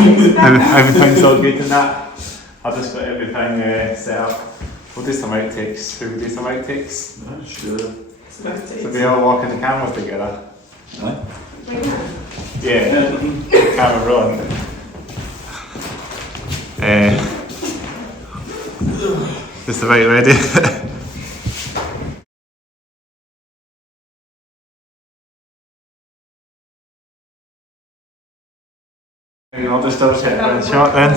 Everything's all good in that. I've just got everything set up. We'll do some outtakes. Should we do some outtakes? Sure. So we all walk in the camera together. Aye. Yeah, camera rolling. Just about ready. I'll just double check one shot then.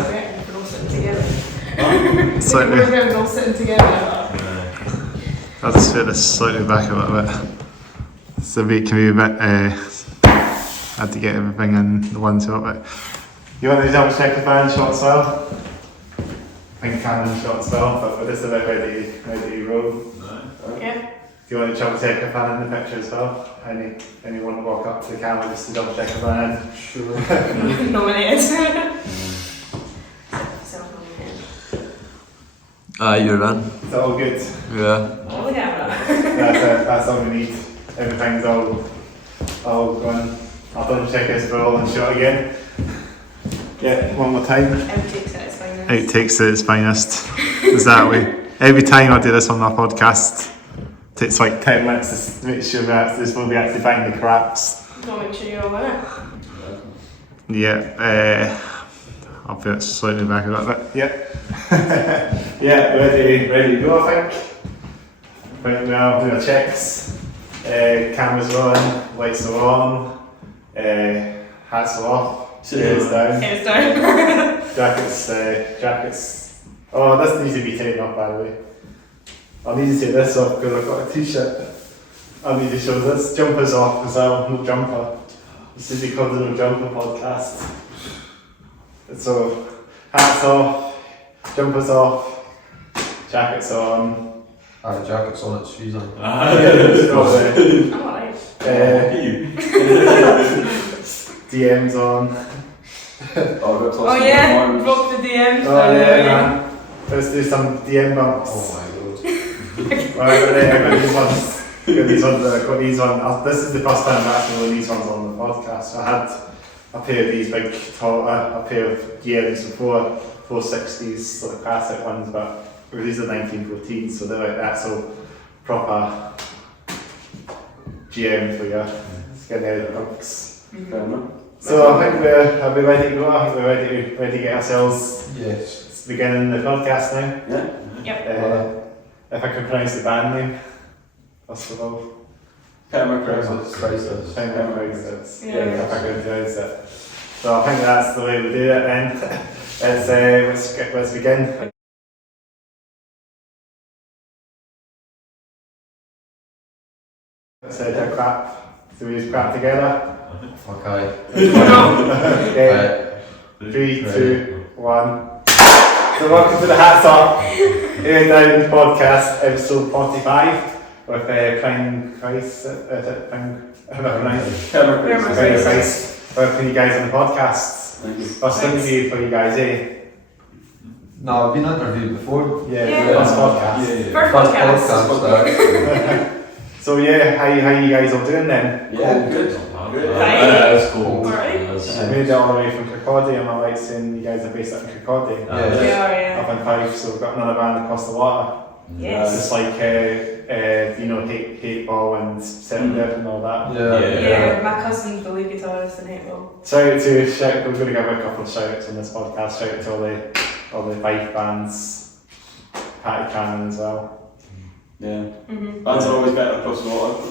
We're all sitting together. Slightly. We're all sitting together. I'll just fit this slightly back a little bit. So it can be a bit, had to get everything in the one shot, but you want to double check the band shot as well? I think Canon shot as well, but we're just about ready to roll. Yeah. Do you want to double check the fan in the picture as well? Anyone walk up to the camera just to double check the fan? Sure. Nominated. You're on. It's all good. Yeah. Oh, yeah. That's all we need. Everything's all going. I'll double check this for all and shot again. Yeah, one more time. Outtakes at its finest. Outtakes at its finest. Exactly. Every time I do this on my podcast, it takes like 10 minutes to make sure that this will be actually find the craps. Don't make sure you're all in it. Yeah, I'll put it slightly back a little bit. Yeah. Yeah, ready to go, I think. Right now, doing our checks. Cameras are on, lights are on, hats are off, hair's down. Hair's down. Jackets. Oh, this needs to be taken off, by the way. I'll need to take this off because I've got a t-shirt. I'll need to show this. Jumper's off as well, no jumper. This is because of no jumper podcast. So, hats off, jumpers off, jackets on. Jacket's on, it's shoes on. I'm alright. DMs on. Oh yeah, drop the DMs. Oh yeah, man. Let's do some DM bumps. Oh my god. Right, I got these ones. Got these on. This is the first time I've actually released these ones on the podcast. So I had a pair of these big, a pair of GMs before, 460s, sort of classic ones, but these are 1914, so they're like that, so proper GM for you. Skin out of the books. So I think are we ready to go? I think we're ready to get ourselves Yes. beginning the podcast now. Yeah. Yep. If I can pronounce the band name, first of all. Permacrisis. Permacrisis. Yeah. If I can pronounce it. So I think that's the way we do it then. Let's begin. Let's do crap. So we use crap together. Okay. Okay. 3, 2, 1. So welcome to the Hats Off Air Down podcast, episode 45 with Permacrisis. Welcome you guys on the podcast. Thank you. First interview for you guys, eh? No, I've been interviewed before. Yeah. First podcast. First podcast. So yeah, how you guys all doing then? Yeah, good. That's cool. Alright. I made it all the way from Kirkcaldy, am I right saying you guys are based up in Kirkcaldy? We are, yeah. Up in Fife, so we've got another band across the water. Yes. Just like, hate ball and seven death and all that. Yeah, my cousin's the lead guitarist in Hateball. We're going to give a couple of shout-outs on this podcast. Shout out to all the Fife bands, Patty Cannon as well. Yeah. Mm-hmm. That's always better across the water.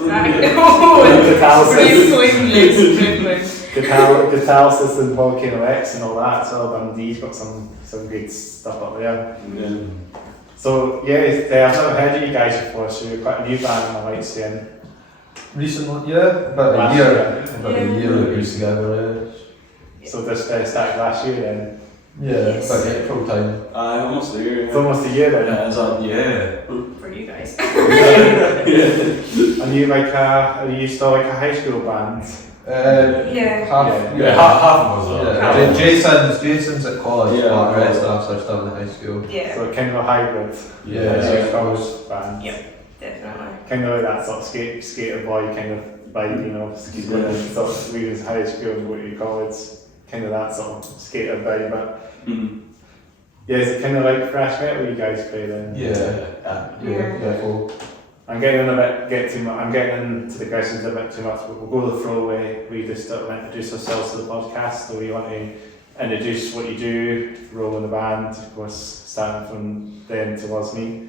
Catalysis and Volcano X and all that. So Dundee's got some great stuff up there. Yeah. So yeah, I've never heard of you guys before, so you're quite a new band, am I right saying? Recently, yeah, about a year we used together, So this started last year then? Yes. About April time. Almost a year. It's almost a year then? For you guys. Are you still like a high school band? Yeah. Half Half of us Yeah. Jason's at college, but the rest of us are still in high school. Yeah. So kind of a hybrid. Band. Yep, definitely. Kind of like that sort of skater boy kind of vibe, you know, sort of leaving high school and going to college kind of that sort of skater vibe. But yeah, is it kind of like thrash metal you guys play then? Yeah, cool. I'm getting in a bit, I'm getting into the questions a bit too much, but we'll go the throwaway. We just sort of introduce ourselves to the podcast, so we want to introduce what you do, role in the band, of course, starting from then towards me.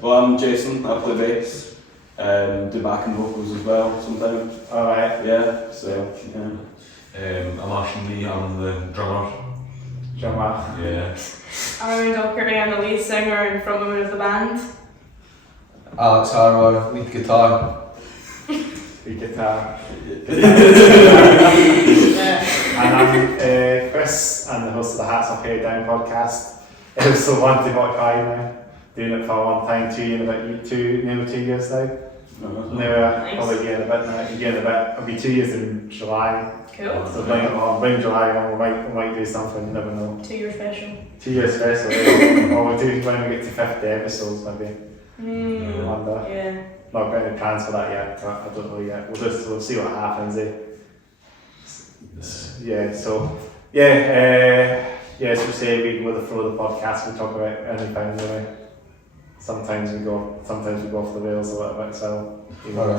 Well, I'm Jason, I play bass, do backing vocals as well sometimes. Alright. Yeah, so, yeah. I'm Ashton Lee, I'm the drummer. Drummer. Yeah. I'm Doherty, I'm the lead singer and frontwoman of the band. Alex Harrow, lead guitar. Lead guitar. Yeah. And I'm Chris, I'm the host of the Hats Off Head Down podcast. So 1 to what now? Doing it for a long time, nearly 2 years now. Probably a year and a bit now. It'll be 2 years in July. Cool. So bring July on, we might do something, you never know. 2 year special. 2 years special, or we'll do when we get to 50 episodes maybe. I wonder. Yeah. Not got any plans for that yet, I don't know yet. We'll see what happens, Yeah, so as we say, we go through the podcast, we talk about anything really. Sometimes we go off the rails a little bit, so Yeah. We're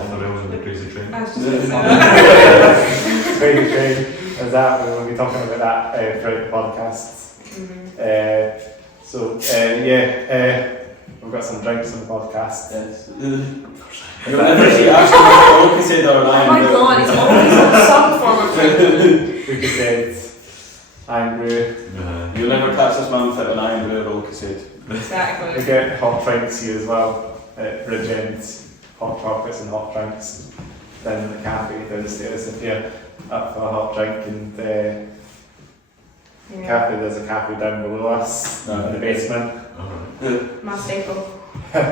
off the rails in the crazy train. I was just gonna say that. crazy train, is that we'll be talking about that throughout the podcast. We've got some drinks on the podcast. Yes. You'll never see Ashton with a Lucasade or an Oh Iron my Brew. god, it's always on some form of food. Lucasade, Iron Brew. You'll never catch this man without an Iron Brew or a Lucasade. We Exactly. get hot drinks here as well. Bridge End, hot chocolates and hot drinks. Then the cafe downstairs if you're up for a hot drink, and cafe, there's a cafe down below us in the basement. My staple. So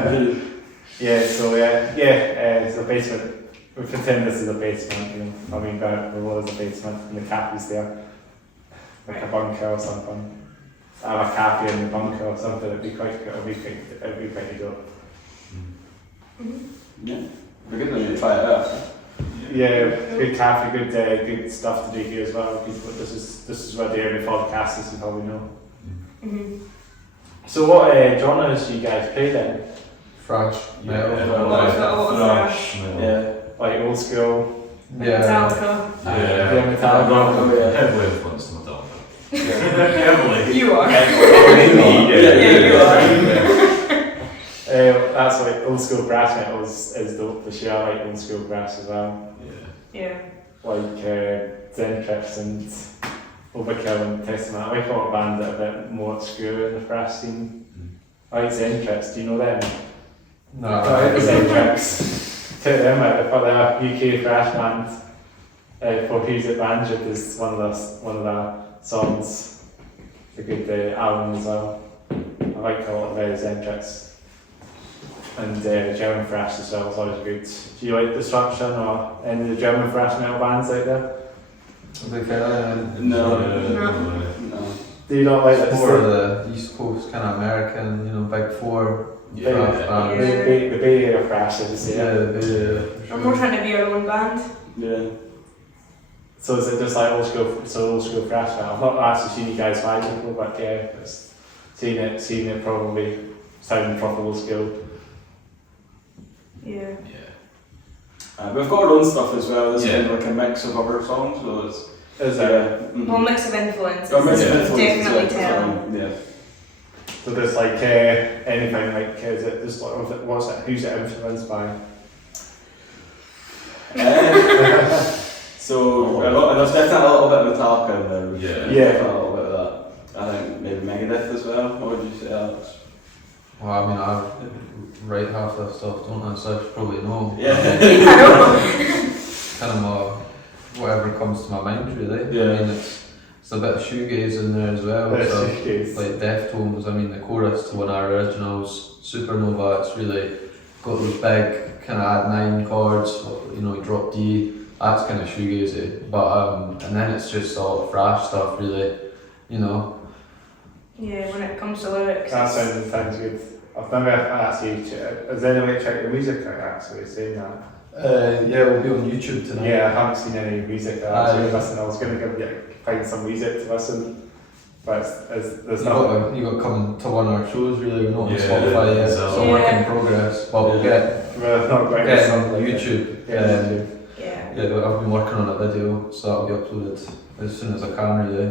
basement. We pretend this is a basement, you know. I mean, below is a basement, and the cafe's there, like a bunker or something. Have a cafe in the bunker or something. It'd be quite good. Yeah. We're good when you try it out. Yeah, good cafe, good stuff to do here as well. Because this is where the every podcast is, you probably know. So what genres do you guys play then? Thrash, metal. Thrash, Yeah. Like old school. Metallica. Metallica. Heavily influenced Metallica. Heavily. You are. Yeah, you are. That's like old school brass metal is dope for sure. I like old school brass as well. Yeah. Like Zentrips and Overkill and Testament. I like a lot of bands that are a bit more obscure in the thrash scene. I like Zentrips, do you know them? No. I like the Zentrips. Check them out, for the UK thrash band. For Who's It Banjo is one of the songs. It's a good album as well. I like a lot of Zentrips. And German thrash as well is always good. Do you like Destruction or any of the German thrash metal bands out there? No. Do you not like More of the East Coast kind of American, Big Four. the Bay Area thrash, as you say? We're more trying to be our own band. Yeah. So is it just like old school thrash metal? I've not actually seen you guys live before, but it's seen it probably sound proper old school. Yeah. We've got our own stuff as well. It's kind of like a mix of other songs. So it's Well, mix of influences. A mix of influences, Definitely tell. Yeah. So there's like anything like is it just like who's it influenced by? So there's definitely a little bit of Metallica in there. Yeah. A little bit of that. I think maybe Megadeth as well. What would you say, Alex? Well, I mean, I write half that stuff, don't I? So I should probably know. Yeah. I don't know. Kind of whatever comes to my mind, really. Yeah. I mean, it's a bit of shoegaze in there as well. So, like Deftones, I mean, the chorus to one of our originals, Supernova, it's really got those big kind of add 9 chords, drop D, that's kind of shoegazy. But, and then it's just all thrash stuff, really, Yeah, when it comes to lyrics. That sounds good. I've never actually. Has anyone checked the music out actually saying that? Yeah, we'll be on YouTube tonight. Yeah, I haven't seen any music that I was listening. I was going to find some music to listen, but there's not. You got to come to one of our shows, really. We're not on Yeah, Spotify yet, exactly. so work in progress. But we'll get Not going get to on something like YouTube. that. Yeah, YouTube. Yeah. Yeah, I've been working on a video, so that'll be uploaded as soon as I can, really.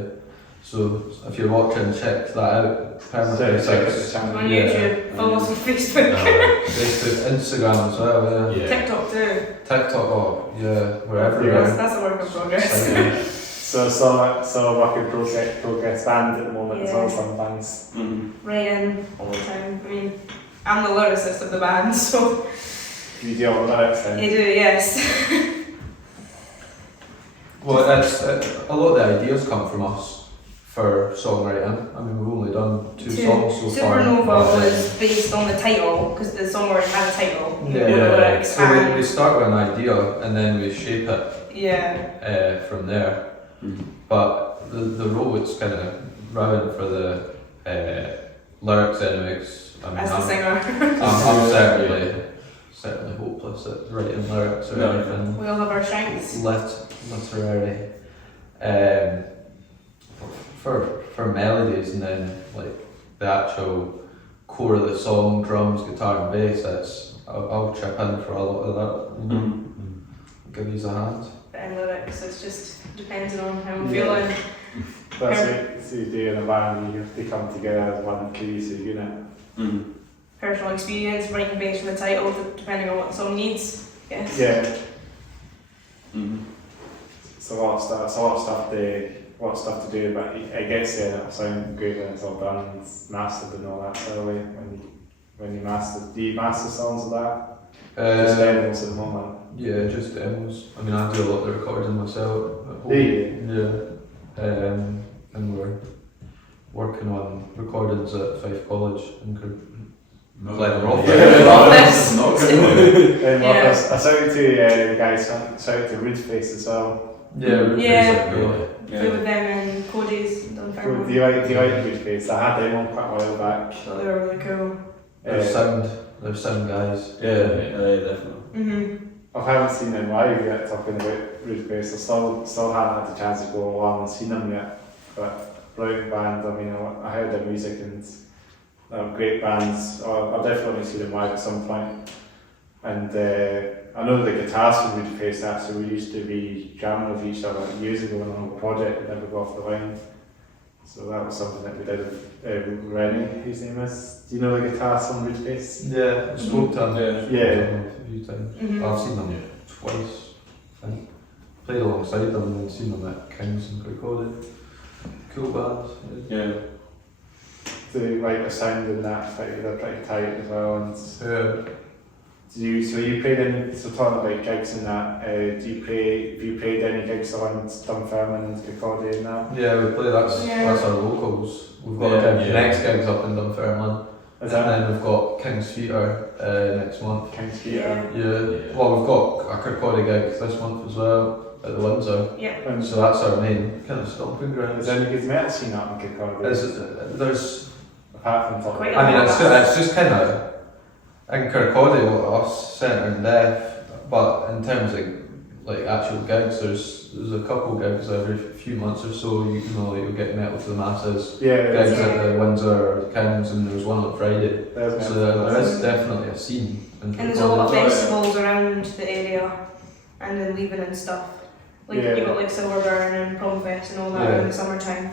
So if you're watching, check that out. So check out the Permacrisis. channel. On Yeah. YouTube, follow us on Facebook, Facebook, Instagram as well, yeah. Yeah. TikTok too. TikTok, oh, yeah, we're That's, everywhere. that's a work in progress. Exciting. So work in progress band at the moment as well. Yeah. Some bands. Writing all the time. I mean, I'm the lyricist of the band, so You do all the lyrics then. you do, yes. Well, it's, a lot of the ideas come from us for songwriting. I mean, we've only done two songs so far. Supernova but, was based on the title, because the song already had a title. Yeah. All the lyrics So we and- start with an idea and then we shape it yeah. from there. But the road's kind of round for the lyrics anyways. I mean, As the singer. I'm certainly hopeless at writing lyrics or anything. We all have our strengths. Literary. For melodies and then like the actual core of the song, drums, guitar and bass, I'll chip in for a lot of that. You know? Give you a hand. But in lyrics, it's just depending on how I'm Yeah. feeling. That's it. So you do in a band, they come together as one cohesive unit. Personal experience, writing based on the title, depending on what the song needs. Yes. Yeah. It's a lot of stuff to do, but it gets there. It'll sound good when it's all done and it's mastered and all that sort of way. When you master, do you master songs of that? Just demos at the moment. Yeah, just demos. I mean, I do a lot of the recording myself at home. Do you? Yeah. And we're working on recordings at Fife College in Glenrock. Yes. Not good. Yeah. I shouted to the guys, shouted to Ridgeface as well. Yeah, Yeah. really. With them and Cody's done Do fair. you like Ridgeface? I had them on quite a while back. So they were really cool. They're sound guys. Yeah, definitely. I haven't seen them live yet, talking about Ridgeface. I still haven't had the chance to go along and seen them yet. But brilliant band. I mean, I heard their music and great bands. I'll definitely see them live at some point. And I know the guitars from Ridgeface actually we used to be jamming with each other years ago on a project that never got off the line. So that was something that we did with Rennie, his name is. Do you know the guitars from Ridgeface? Yeah, I spoke to them. Yeah. A few times. I've seen them twice, I think. Played alongside them and then seen them at Kings and recorded. Cool band. Yeah. They like the sound in that, they're pretty tight as well. And Yeah. so you played any, so talking about gigs and that, have you played any gigs on Dunfermline and Kirkcaldy and that? Yeah, we play, that's our locals. We've got next gigs up in Dunfermline. Is And that then we've got King's Theatre next month. King's Theatre? Yeah. Well, we've got a Kirkcaldy gig this month as well at the Windsor. Yep. And So that's our main kind of stomping ground. is there any good metal scene up in Kirkcaldy? There's, Apart from talking Quite about a I mean, lot. it's just kind of in Kirkcaldy, us centre and deaf, but in terms of like actual gigs, there's a couple gigs every few months or so. You know, you'll get metal to the masses. yeah, Gigs Yeah. at the Windsor or the Kings, and there's one on Friday. there's So metal. there is definitely a scene. In And there's a lot of Kirkcaldy. festivals around the area and then leaving and stuff. Like Yeah. you've got like Silverburn and Promfest and all that Yeah. in the summertime.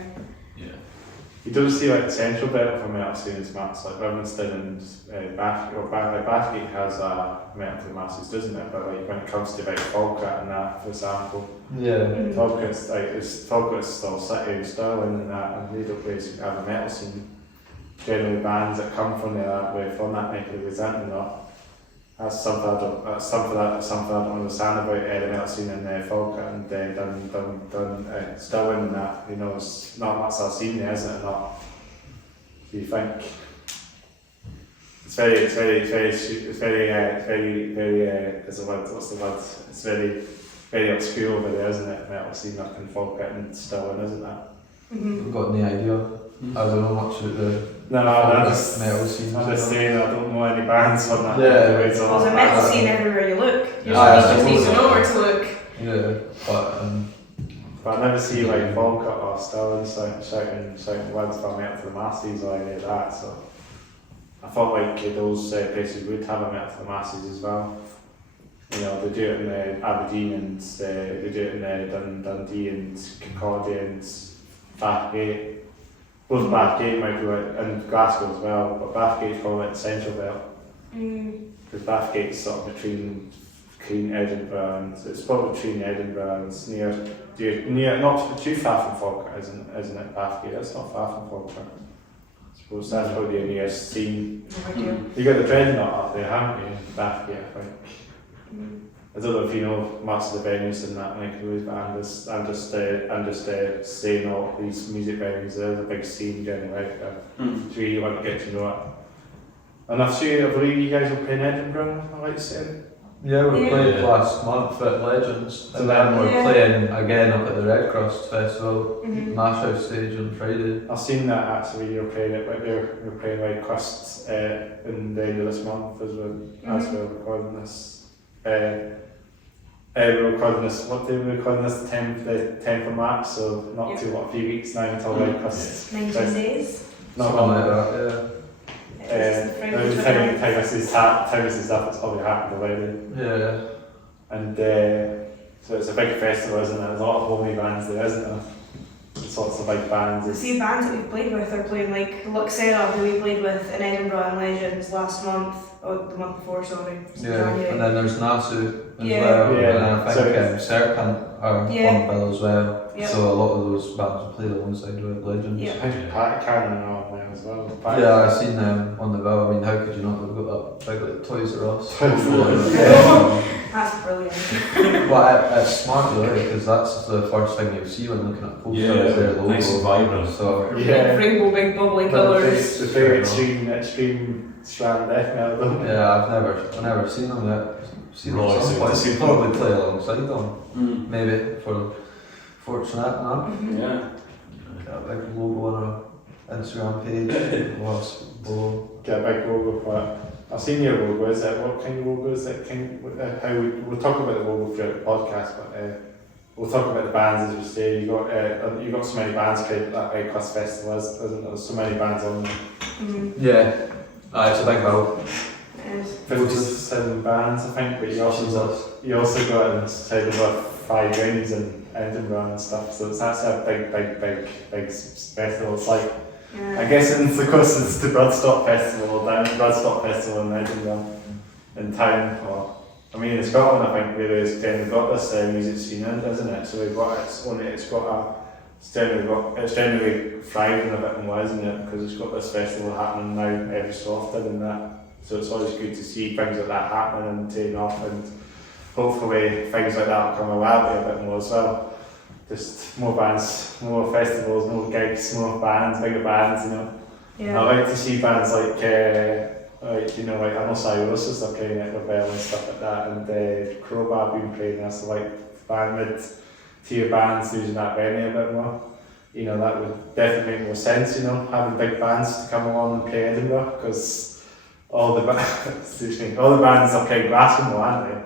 You don't see like the central belt for metal scenes maps, like Livingston and Bathgate has metal to the masses, doesn't it? But like when it comes to like Falkirk and that, for example, Yeah. Falkirk's still city, Stirling and that, and they don't really have a metal scene. Generally bands that come from there that way, from that neck of the Gazette and that. That's something I don't understand about the metal scene in Falkirk and Stirling and that. You know, it's not much I've seen there, isn't it? Not. Do you think? It's very. What's the word? It's very obscure over there, isn't it? Metal scene up in Falkirk and Stirling, isn't it? Mhm. I've got no idea. I don't know much about the No, folk that's metal scene. I'm just saying I don't know any bands from that. Yeah. It's all There's a bands. metal scene everywhere you look. You Yeah, just need to absolutely. know where to look. Yeah, but But I never see like Volker or Sterling shouting words for metal to the masses or any of that. So I thought like those places would have a metal to the masses as well. You know, they do it in Aberdeen and they do it in Dundee and Concordia and Bathgate. Both Bathgate might do it and Glasgow as well, but Bathgate's probably like the central belt. Because Bathgate's sort of between Edinburgh and it's probably between Edinburgh and it's near not too far from Falkirk, isn't it? Bathgate, that's not far from Falkirk. I suppose that's probably a near scene. No idea. You got the Dreadnought up there, haven't you? In Bathgate, I think. I don't know if you know much of the venues in that neck of the woods, but I'm just saying all these music venues. There's a big scene generally. It's really want to get to know it. And I believe you guys were playing Edinburgh. I like to say. yeah, we Yeah. played last month at Legends, So and then we're Yeah. playing again up at the Red Crust Festival, Mhm. Mash House stage on Friday. I've seen that actually. You're playing it, but you're playing like Crust in the end of this month as we're recording this. We're recording this. What day are we recording this? The 10th of March. So not Yeah. too a few weeks now until Red Crust. 19 days. Not Something long. like that, It's the Friday Every 29th. time this is up, it's probably happened already. yeah. And so it's a big festival, isn't it? There's a lot of homey bands there, isn't there? There's lots of big bands. The same bands that we've played with are playing, like Luxera, who we played with in Edinburgh and Legends last month, or the month before, sorry. Yeah, January. and then there's Nasu as Yeah. well, Yeah, and I think so- Serpent are Yeah. on bill as well. Yep. So a lot of those bands will play alongside with Legends. Yeah. I think Pat Cannon are on there as well. Yeah, I've seen them on the bill. I mean, how could you not? They've got that big like Toys R Us. That's brilliant. But it's smart though, because that's the first thing you'll see when looking at posters. their logo. nice and vibrant. So Yeah. Rainbow, big bubbly colours. The big extreme strand death metal, don't they? yeah, I've never seen them yet. Seen them Right, at some so point. to see You them. probably play alongside them, maybe for fortunate enough. Yeah. Got a big logo on our Instagram page. Was below. Get a big logo for it. I've seen your logo. Is it what kind of logo is it? We'll talk about the logo throughout the podcast, but we'll talk about the bands as we say. You got so many bands created at that Red Crust Festival, isn't there? There's so many bands on there. Yeah, it's a big bill. 57 bands, I think. But you also got inside over 5 rings in Edinburgh and stuff. So that's a big festival. It's like. I guess it's because it's the Bloodstock Festival, down Bloodstock Festival in Edinburgh, in town. Or, I mean, in Scotland, I think really has generally got this music scene in, isn't it? So we've got it's generally thriving a bit more, isn't it? Because it's got this festival happening now every so often and that. So it's always good to see things like that happening and taking off, and hopefully things like that will come around a bit more as well. Just more bands, more festivals, more gigs, more bands, bigger bands, you know. Yeah. I like to see bands like I know Cyrus are playing at Rebel and stuff like that, and Crowbar been playing there, so like mid-tier bands using that venue a bit more. You know, that would definitely make more sense, you know, having big bands to come along and play Edinburgh, because all the bands are playing Glasgow, aren't they?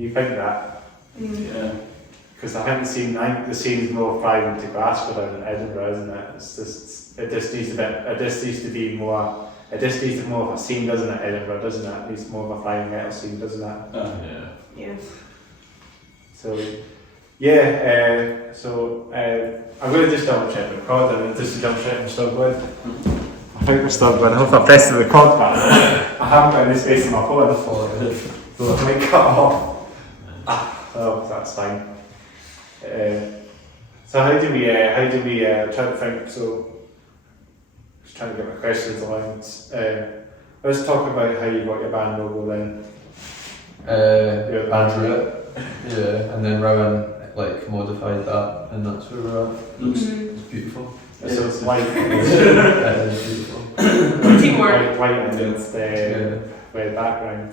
You think that? Yeah. Because I think the scene's more thriving to Glasgow than in Edinburgh, isn't it? It just needs to be more of a scene, doesn't it? Edinburgh, doesn't it? It needs more of a thriving metal scene, doesn't it? Yeah. Yeah. So yeah, I'm going to just double check the record and just to double check we're still good. I think we're still good. I hope I pressed the record button. I haven't got any space in my phone, so I might cut off. Oh, that's fine. So how do we try to think, so just trying to get my questions aligned. Let's talk about how you got your band logo then. I drew it. Yeah, and then Rowan like modified that, and that's where we're at. It's beautiful. So it's white. It is beautiful. Teamwork. White against the red background.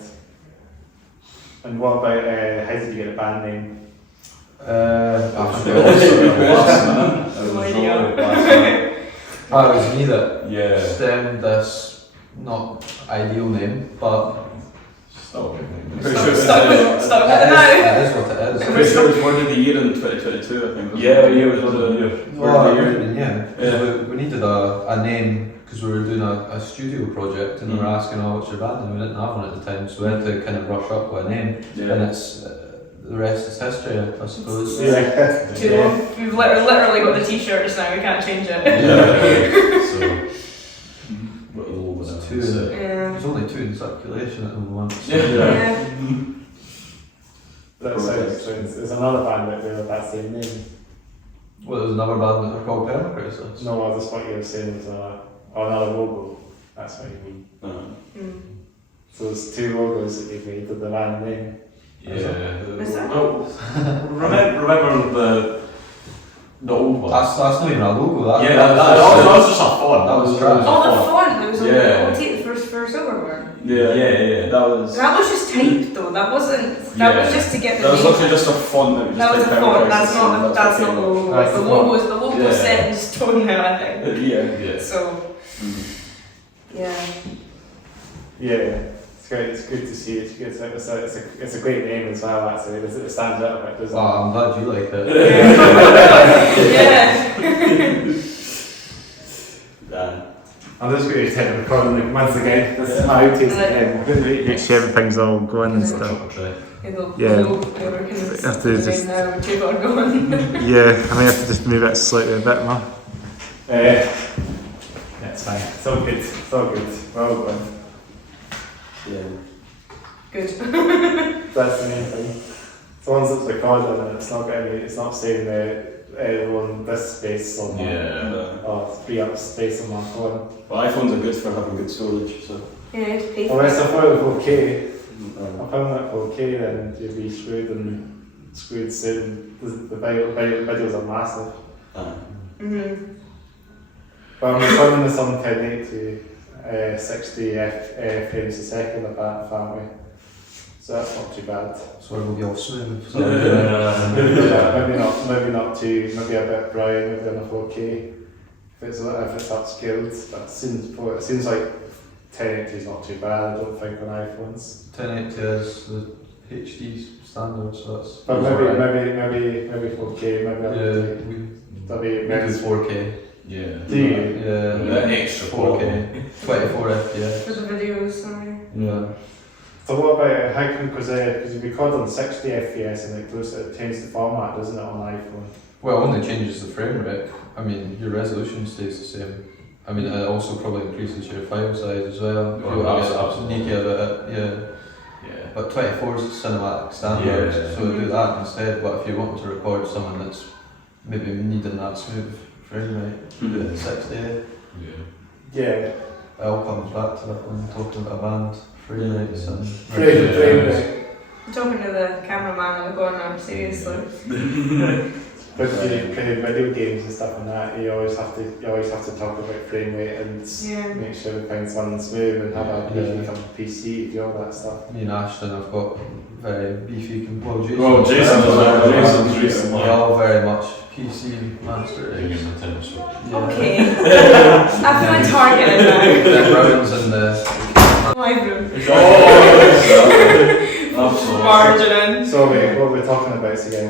And what about how did you get the band name? I think it was No idea. It was me that Yeah. stemmed this not ideal name, but Still a good name. Pretty sure it's Stuck with it now. it is what it I'm is. pretty sure it was word of the year in 2022, I think. Yeah, it was one of the year. Well, yeah. Yeah. We needed a name because we were doing a studio project and we were asking, oh, what's your band? And we didn't have one at the time, so we had to kind of rush up with a name. And Yeah. it's the rest is history, I suppose. Yeah. Too long. We've literally got the t-shirts now, we can't change it. Yeah. So, what a little bit It's of two. Yeah. There's only 2 in circulation at the moment. So. Yeah. That sounds strange. There's another band out there with that same name. Well, there's another band that are called Permacrisis. No, that's what you were saying was another logo. That's what you mean. Mm. So there's 2 logos that you've made of the band name. Yeah. Is that? Well, remember the old one? That's not even a logo. That, Yeah, that, that was just a font. that was trash. Oh, the font that was on Yeah. the tape, the first silver one. Yeah. That was just typed though, that wasn't, that was just to get the That was name. literally just a font that we just That was a typed font, Permacrisis that's not and the what came logo. That's The the logo's Yeah. set in stone now, I think. up. Yeah. Yeah. So, yeah. Yeah, it's great. It's good to see. It's a great name as well. Actually, it stands out a bit, doesn't Oh, it? I'm glad you like it. Yeah. Yeah. I'm just going to take the recording once again. This is my outtakes again. Make sure everything's all going and stuff. Yeah. Have to just- Now, two are going. Yeah, I may have to just move it slightly a bit more. That's fine. It's all good. It's all good. Well done. Yeah. Good. That's the main thing. So once it's recorded and it's not getting, it's not saying on this space on my, Yeah. it's free up space on my phone. Well, iPhones are good for having good storage, so. Yeah, it's paper. Unless I thought it was okay. I found that okay, then you'd be screwed soon. The videos are massive. Mm-hmm. But I'm recording this on 1080 to 60 frames a second of that family. So that's not too bad. So it will be all smooth. So, maybe not too, maybe a bit bright, maybe on a 4K. If it's upscaled, but it seems like 1080 is not too bad. I don't think on iPhones. 1080 is the HD standard, so that's. But that's alright. maybe 4K, Yeah, we that'd be do 4K. Yeah. Do you? Yeah, The extra 4K, 24 FPS. For the videos, sorry. Yeah. So what about how can because you record on 60 FPS and it changes the format, doesn't it, on iPhone? Well, it only changes the frame rate. I mean, your resolution stays the same. I mean, it also probably increases your file size as well. If you want to get absolutely. sneaky about it, yeah. Yeah. But 24 is cinematic standard, Yeah. so do that instead. But if you want to record someone that's maybe needing that smooth frame rate, do it at 60. Yeah. Yeah. It all comes back to that when talking about a band, frame rates and. Frame rate. I'm talking to the cameraman in the corner, seriously. But when you play video games and stuff and that, you always have to talk about frame rate and Yeah. make sure everything's running smooth and have a Yeah. beefy PC, do all that stuff. Me and Ashton have got very beefy well, Jason. Well, Jason as well. Jason's recently. We're all very much PC master Big in race. the Nintendo Switch. Yeah. Okay. I feel like targeted now. The Browns and the. My room. Absolutely. Margin in. So what we're talking about is again,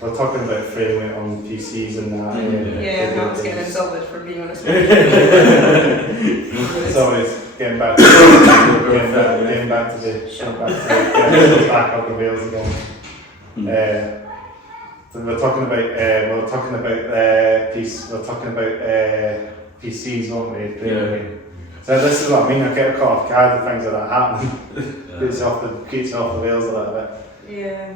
we're talking about frame rate on PCs and that. Yeah, I was getting insulted for being honest with It's always getting back to back up the rails again. So we're talking about PCs, won't we? Yeah. So this is what I mean. I get caught off guard with things like that happen. Gets you off the rails a little bit. Yeah.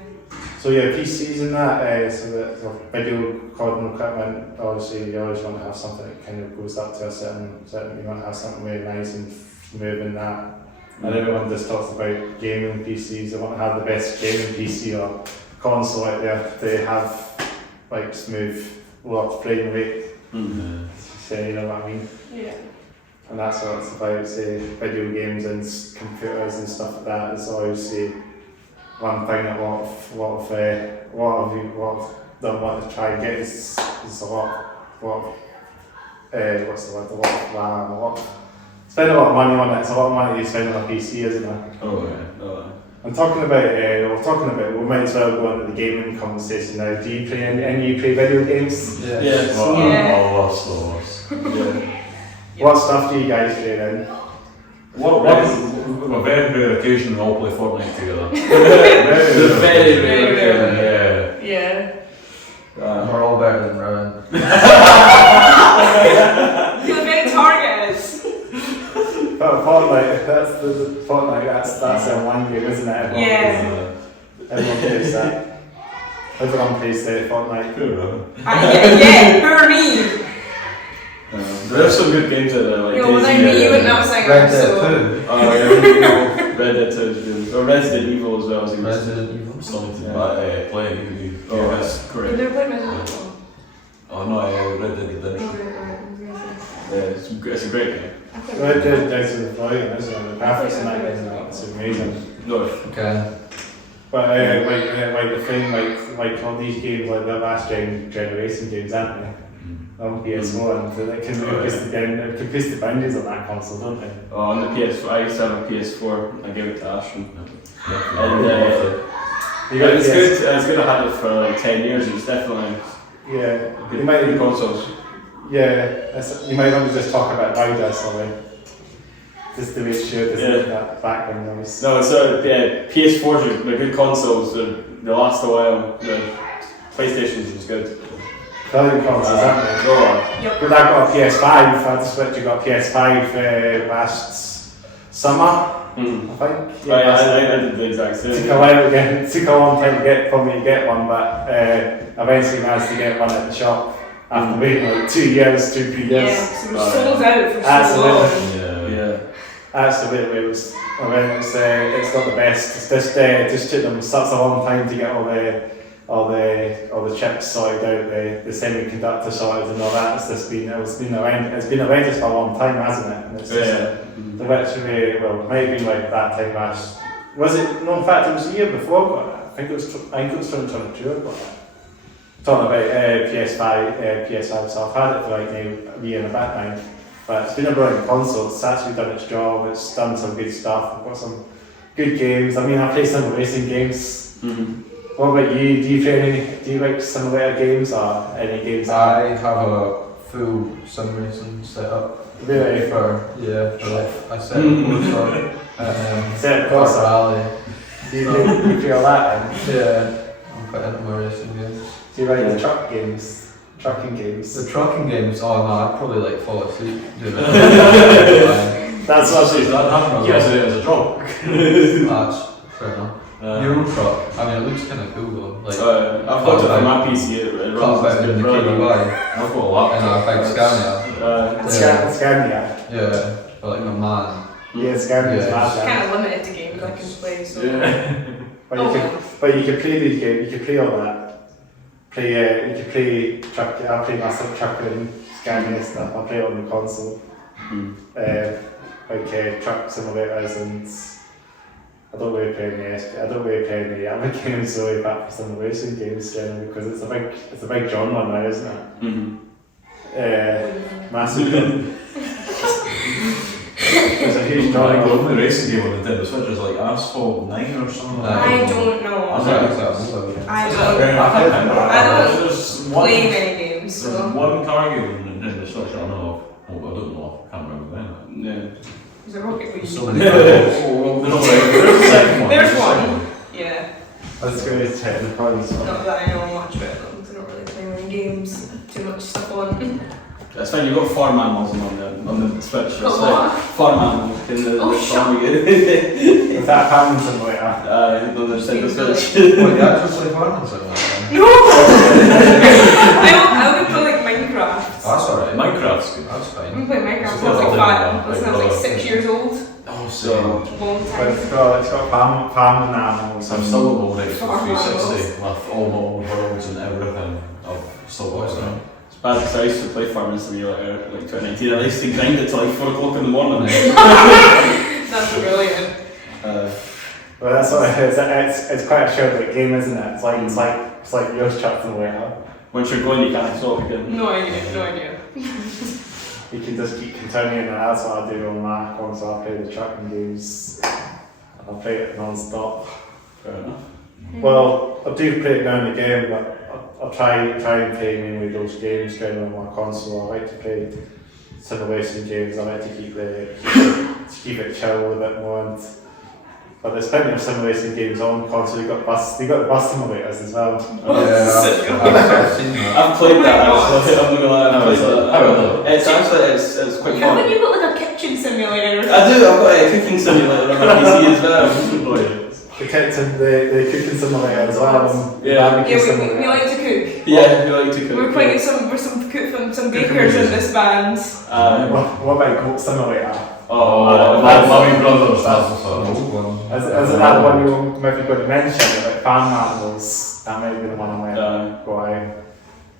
So yeah, PCs and that. So video recording equipment. Obviously, you always want to have something that kind of goes up to a certain. You want to have something really nice and smooth in that. And everyone just talks about gaming PCs. They want to have the best gaming PC or console out there to have like smooth, low frame rate. So you know what I mean. Yeah. And that's what it's about, say, video games and computers and stuff like that. It's always one thing that what I've done want to try and get is a lot what's the word? A lot. Spend a lot of money on it. It's a lot of money you spend on a PC, isn't it? Oh yeah. Oh, I'm talking about. We might as well go into the gaming conversation now. Do you play any you play video games? Yeah. yeah. Lots. Yeah. What stuff do you guys play then? On a very rare occasion, we all play Fortnite together. The very Very rare. Yeah. We're all better than Rowan. You're very targeted. But Fortnite, that's a one game, isn't it? Everyone plays that. Everyone plays Fortnite. Yeah, who are me? There's some good games out there, like You know, without me, you wouldn't have a singer, Red Dead so... 2. Oh yeah, Red Dead 2 is good. Or Resident Evil as well. Resident Evil. Started Yeah. playing you. Oh, that's You've great. never played Resident Evil? Oh no, Red Dead Redemption. Yeah, it's a great game. Red Dead Redemption is brilliant, isn't it? The graphics in that game, it's amazing. No, Okay. But like the thing, like all these games, like the last generation games, aren't they? On PS4, and they can push the boundaries on that console, don't they? oh, on the PS4, I used to have a PS4. I gave it to Ashton. And You got it's PS good. It's good. I had it for like 10 years. It's definitely Yeah, good, good consoles. you might want to just talk about why that's all right. Just to make sure there's that background noise. No, so PS4s they're good consoles. They last a while. The PlayStation's is good. Brilliant consoles, aren't they? Yep. But I got a PS5, I had to switch, I got a PS5 last summer, I think. Right, I did the exact same. Took a long time for me to get one, but eventually managed to get one at the shop after waiting like 2 years, 2-3 years. Yeah, so we're sold out for so Absolutely. long. Yeah. Absolutely, it's not the best. It's just took them such a long time to get all the chips sorted out, the semiconductor sorted and all that. It's been horrendous for a long time, hasn't it? And it's just literally, well, it might have been like that time last. Was it? No, in fact, it was the year before I got it. I think it was 2022 I got it. Talking about PS5, so I've had it for like a year and a bit now. But it's been a brilliant console. It's actually done its job. It's done some good stuff. I've got some good games. I mean, I play some racing games. What about you? Do you like simulator games or any games? I have a full sim racing set up. Really? For like a set of course Set of course. rally. Do you play all that then? Yeah, I'm quite into my racing games. Do you like the trucking games? The trucking games, oh no, I'd probably like fall asleep doing it. That's what That happened. Yes, it as a job. That's fair enough. Euro truck, I mean it looks kind of cool though. Like, I've got it on my PC. It cut runs about in the KDY I've got a lot. and a big Scania. Scania. Yeah, for like a man. Yeah, Scania's Yeah. mad. It's kind of limited to games I can play, so... But you can play these games. You can play all that. You can play truck. I play massive trucker and Scania stuff. I play it on the console. Truck simulators and. I don't really play any other games really, apart from some racing games generally, because it's a big genre now, isn't it? Massive. There's a huge The genre. only racing game on Nintendo Switch is like Asphalt 9 or something like that. I don't know. I don't play many games, There's so... one car game on Nintendo Switch I know of. Oh, I don't know, I can't remember when. Is it Rocket League? So many cars. There's a second one. There's one. Yeah. Let's go to technical. Not that I know much about them, because I don't really play many games. Too much stuff on. That's fine. You've got farm animals on the Switch. Got what? Farm animals in the farm again. Is that farming simulator? No, there's the Switch. What, you actually play farming simulator? No! I would play like Minecraft. Oh, that's alright. Minecraft's good. That's I fine. can play Minecraft It's when I was like not 5. When I was like 6 years old. Oh, So, Long But time. it's got farming animals. I'm still at Mobile X Farm 360 with all my old worlds and everything. I've still got it now. it's bad because I used to play Farming Simulator like 2019. I used to grind it till like 4 o'clock in the morning. That's brilliant. Well, that's what it is. It's quite a short game, isn't it? It's like Euro Truck Simulator. Once you're going, you can't stop again. No idea. you can just keep continuing, and that's what I do on my console. I play the trucking games. I'll play it non-stop. Fair enough. Well, I do play it now and again, but I'll try and play mainly those games going on my console. I like to play simulation games. I like to keep it chill a bit more. But there's plenty of simulation games on console. You got the bus simulators as well. I've seen that. I've played that actually. I'm not gonna lie, I've played that. It's actually it's quite fun. Haven't you got like a kitchen simulator? I do. I've got a cooking simulator on my PC as well. The kitchen, the cooking simulator as well. Yeah. Barbecue Yeah, simulator. we like to cook. Yeah, we like to cook. We're quite some bakers in this band. What about goat simulator? Mommy Brothers, that's the Old one. Is another one you maybe going to mention about farm animals? That might be the one I might go out.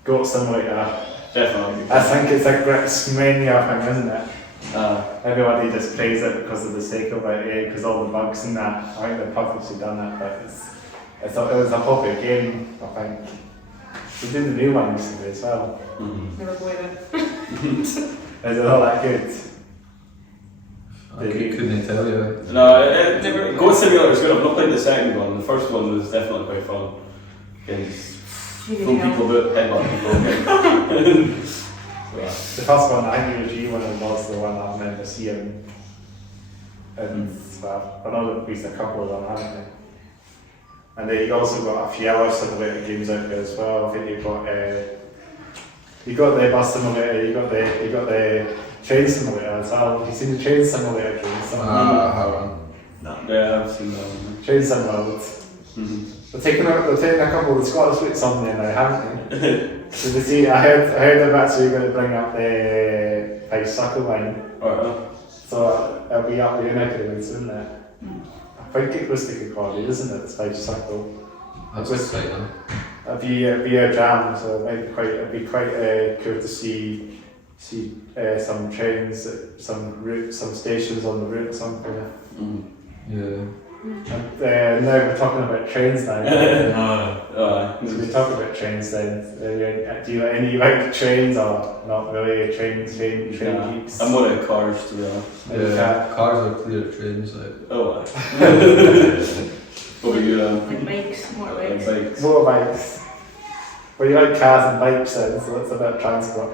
Goat simulator. Definitely. I think it's a British mania thing, isn't it? Everybody just plays it because of the sake of it, because all the bugs and that. I think they've purposely done it, but it was a popular game, I think. We did the new one recently as well. Never played it. Is it all that good? I couldn't tell you. No, Goat Simulator is good. I've not played the second one. The first one was definitely quite fun. You can just throw people about, headbutt people. The first one, I think the G one was the one I remember seeing. And well, I know that we've a couple of them, haven't they? And then you've also got a few other simulator games out there as well. I think you've got the bus simulator, you got the train simulator as well. Have you seen the train simulator games? I haven't. Yeah, I've seen that one. Train simulator. They're taking a couple of the Scottish roots on there now, haven't they? So they see, I heard they're actually going to bring up the bicycle line. So it'll be up your neck of the woods, isn't it? I think it was the recorded, isn't it? It's bicycle. That's exciting. It'll be a jam, so it'd be quite cool to see some trains, some routes, some stations on the route or something. Yeah. And now we're talking about trains now. So we're talking about trains then. Do you any like trains or not really? Train geeks? I'm more into cars, to be honest. Yeah, cars are clear at trains. Oh, what about you? Like bikes, motorbikes. Bikes. Motorbikes. Well, you like cars and bikes then, so that's a bit of transport.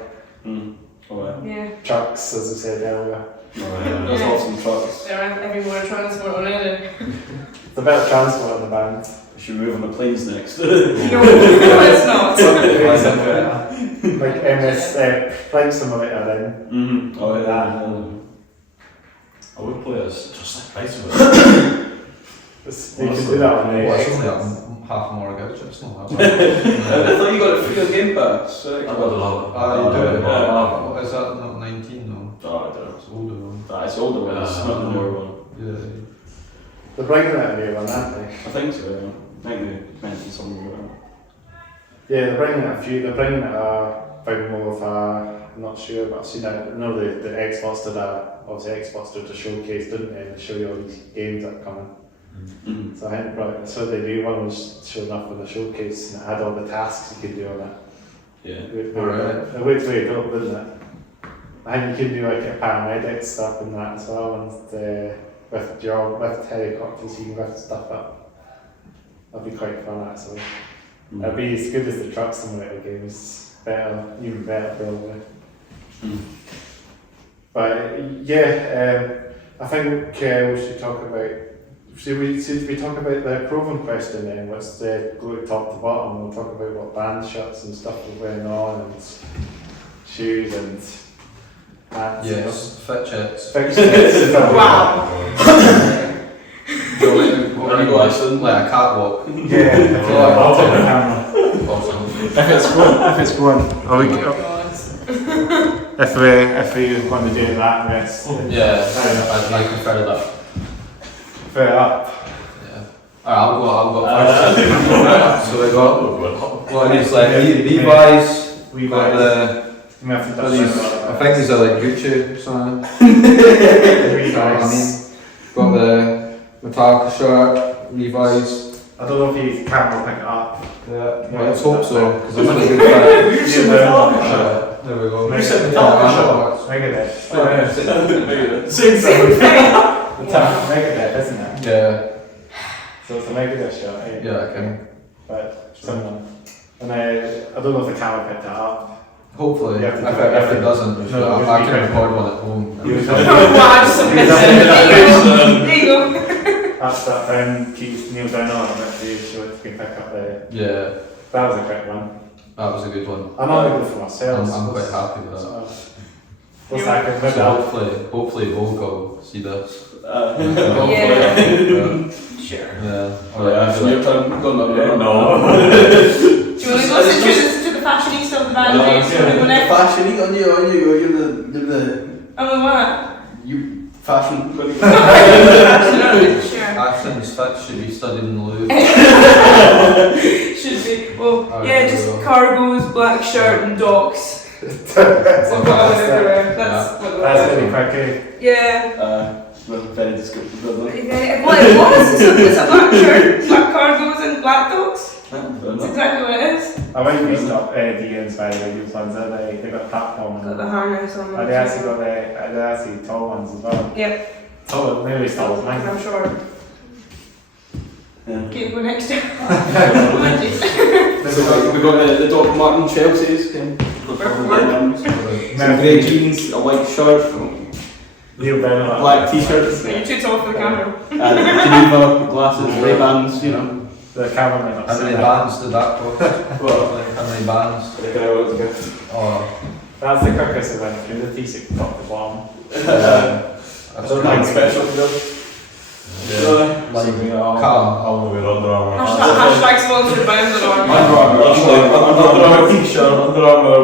Yeah. Trucks, as I said earlier. There's awesome trucks. There aren't every mode of transport already. It's a bit of transport in the band. We should move on to planes next. No, it's not. Like MS Flight Simulator then. Oh yeah. I would play as just like bicycle. You can do that on the It's only Xbox. half more ago, it's not that bad. I thought you got it free on Game Pass. I got a lot. You do it? Yeah. Is that not 19 though? Oh, I don't know. It's older one. It's older one, it's not the newer one. Yeah. They're bringing it a new one, aren't they? I think so, yeah. I think they mentioned something about Yeah, they're bringing it a few. They're bringing it a bit more of a. I'm not sure, but I've seen it. I know the Xbox did a. Obviously, Xbox did a showcase, didn't they? To show you all these games that are coming. So I think probably so the new one was showing up in the showcase and it had all the tasks you could do on it. Yeah. Alright. It looked really dope, didn't it? I think you can do like a paramedic stuff and that as well, and with helicopters you can lift stuff up. That'd be quite fun actually. It'd be as good as the truck simulator games, even better probably. But yeah, I think we should talk about. Should we talk about the proven question then? Let's go top to bottom. We'll talk about what band shirts and stuff are going on, and shoes and hats. Yes, fit checks. Fixtures. Wow. Like a catwalk. Yeah. I'll take the camera. Awesome. If it's going, if we want to do that, yes. Yeah, I prefer that. Fair up. Yeah. Alright, I'll go first. So we got what are these like Levi's. We got the. I think these are like Gucci or something. Got the Metallica shirt, Levi's. I don't know if you can pick it up. Yeah, let's hope so, because it's really good fit. There we go. Mega- said yeah, Metallica. Megadeth. Oh, yeah. Same thing. Megadeth, isn't it? Yeah, So it's a Megadeth shot, eh? yeah, I can. But similar. And I don't know if the camera picked that up. Hopefully, You if have to do it, it doesn't, No, I just can be record one at home. You Oh, wow, just a message. There you go. That's that keeps Neil down on it, that you show it, you can pick up the. Yeah, That was a quick one. that was a good one. I'm not going to go for myself. I'm quite happy with that. So, what's that going to So hopefully Vogue will see this. Yeah. Sure. Yeah. Alright, so you're talking, going up there? No. Do you want to listen to the fashionista of the band? Do you want to go next? Fashion, on you, you're the, Oh, what? you fashion. Sure. Ashton's fit should be studied in the Louvre. Should be. Well, Alright, yeah, there just we go. cargos, black shirt, and docks. That's That's what That's really quick, eh? Yeah. Very descriptive, doesn't it? Well, it was. It's a black shirt, black cargos, and black docks. That's exactly what it is. I went used up DMs by the these ones, they got platform. Got the harness on them. And they actually got the actually tall ones as well. Yep, Tall, nearly tall as mine. I'm sure. Yeah. Okay, go next. We got the Doc Martin Chelsea's. Some grey jeans, a white shirt, Neil Bennett. black t-shirts, You're too tall for the camera. Geneva glasses, Ray-Bans, you know. The cameraman How many bands did that cost? Well, How many bands? Oh, That's the quickest I went through, the T6 top to bottom. that's nothing special to do. Yeah. Like, Calm. I'll wear Under Armour. Hashtag sponsored by Under Armour. Under Armour t-shirt, Under Armour.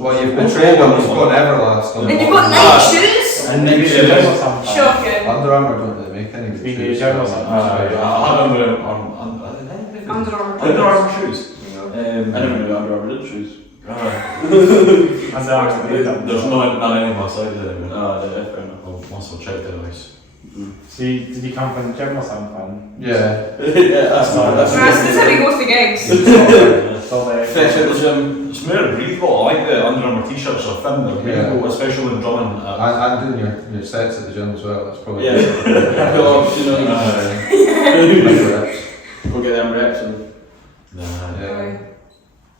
Well, you've betrayed them, you've got Everlast. And you've got Nike shoes? And Maybe then the or something. Shocking. Under Armour don't really make any good Maybe shoes. a journal or something. I had Under Armour. Under Armour shoes. I never knew Under Armour did shoes. And the arms made them. There's not any on my side anyway. Yeah, fair enough. I'll must have checked anyways. So did you come from the gym or something? Yeah. Yeah, that's not. That's how he goes to gigs. So Fresh out the gym. It's more breathable. I like the Under Armour t-shirts are thin, they're breathable, especially when drumming. I'm doing your sets at the gym as well, that's probably Yeah. Pull-ups, you know. reps. Go get them reps and. Nah. Yeah.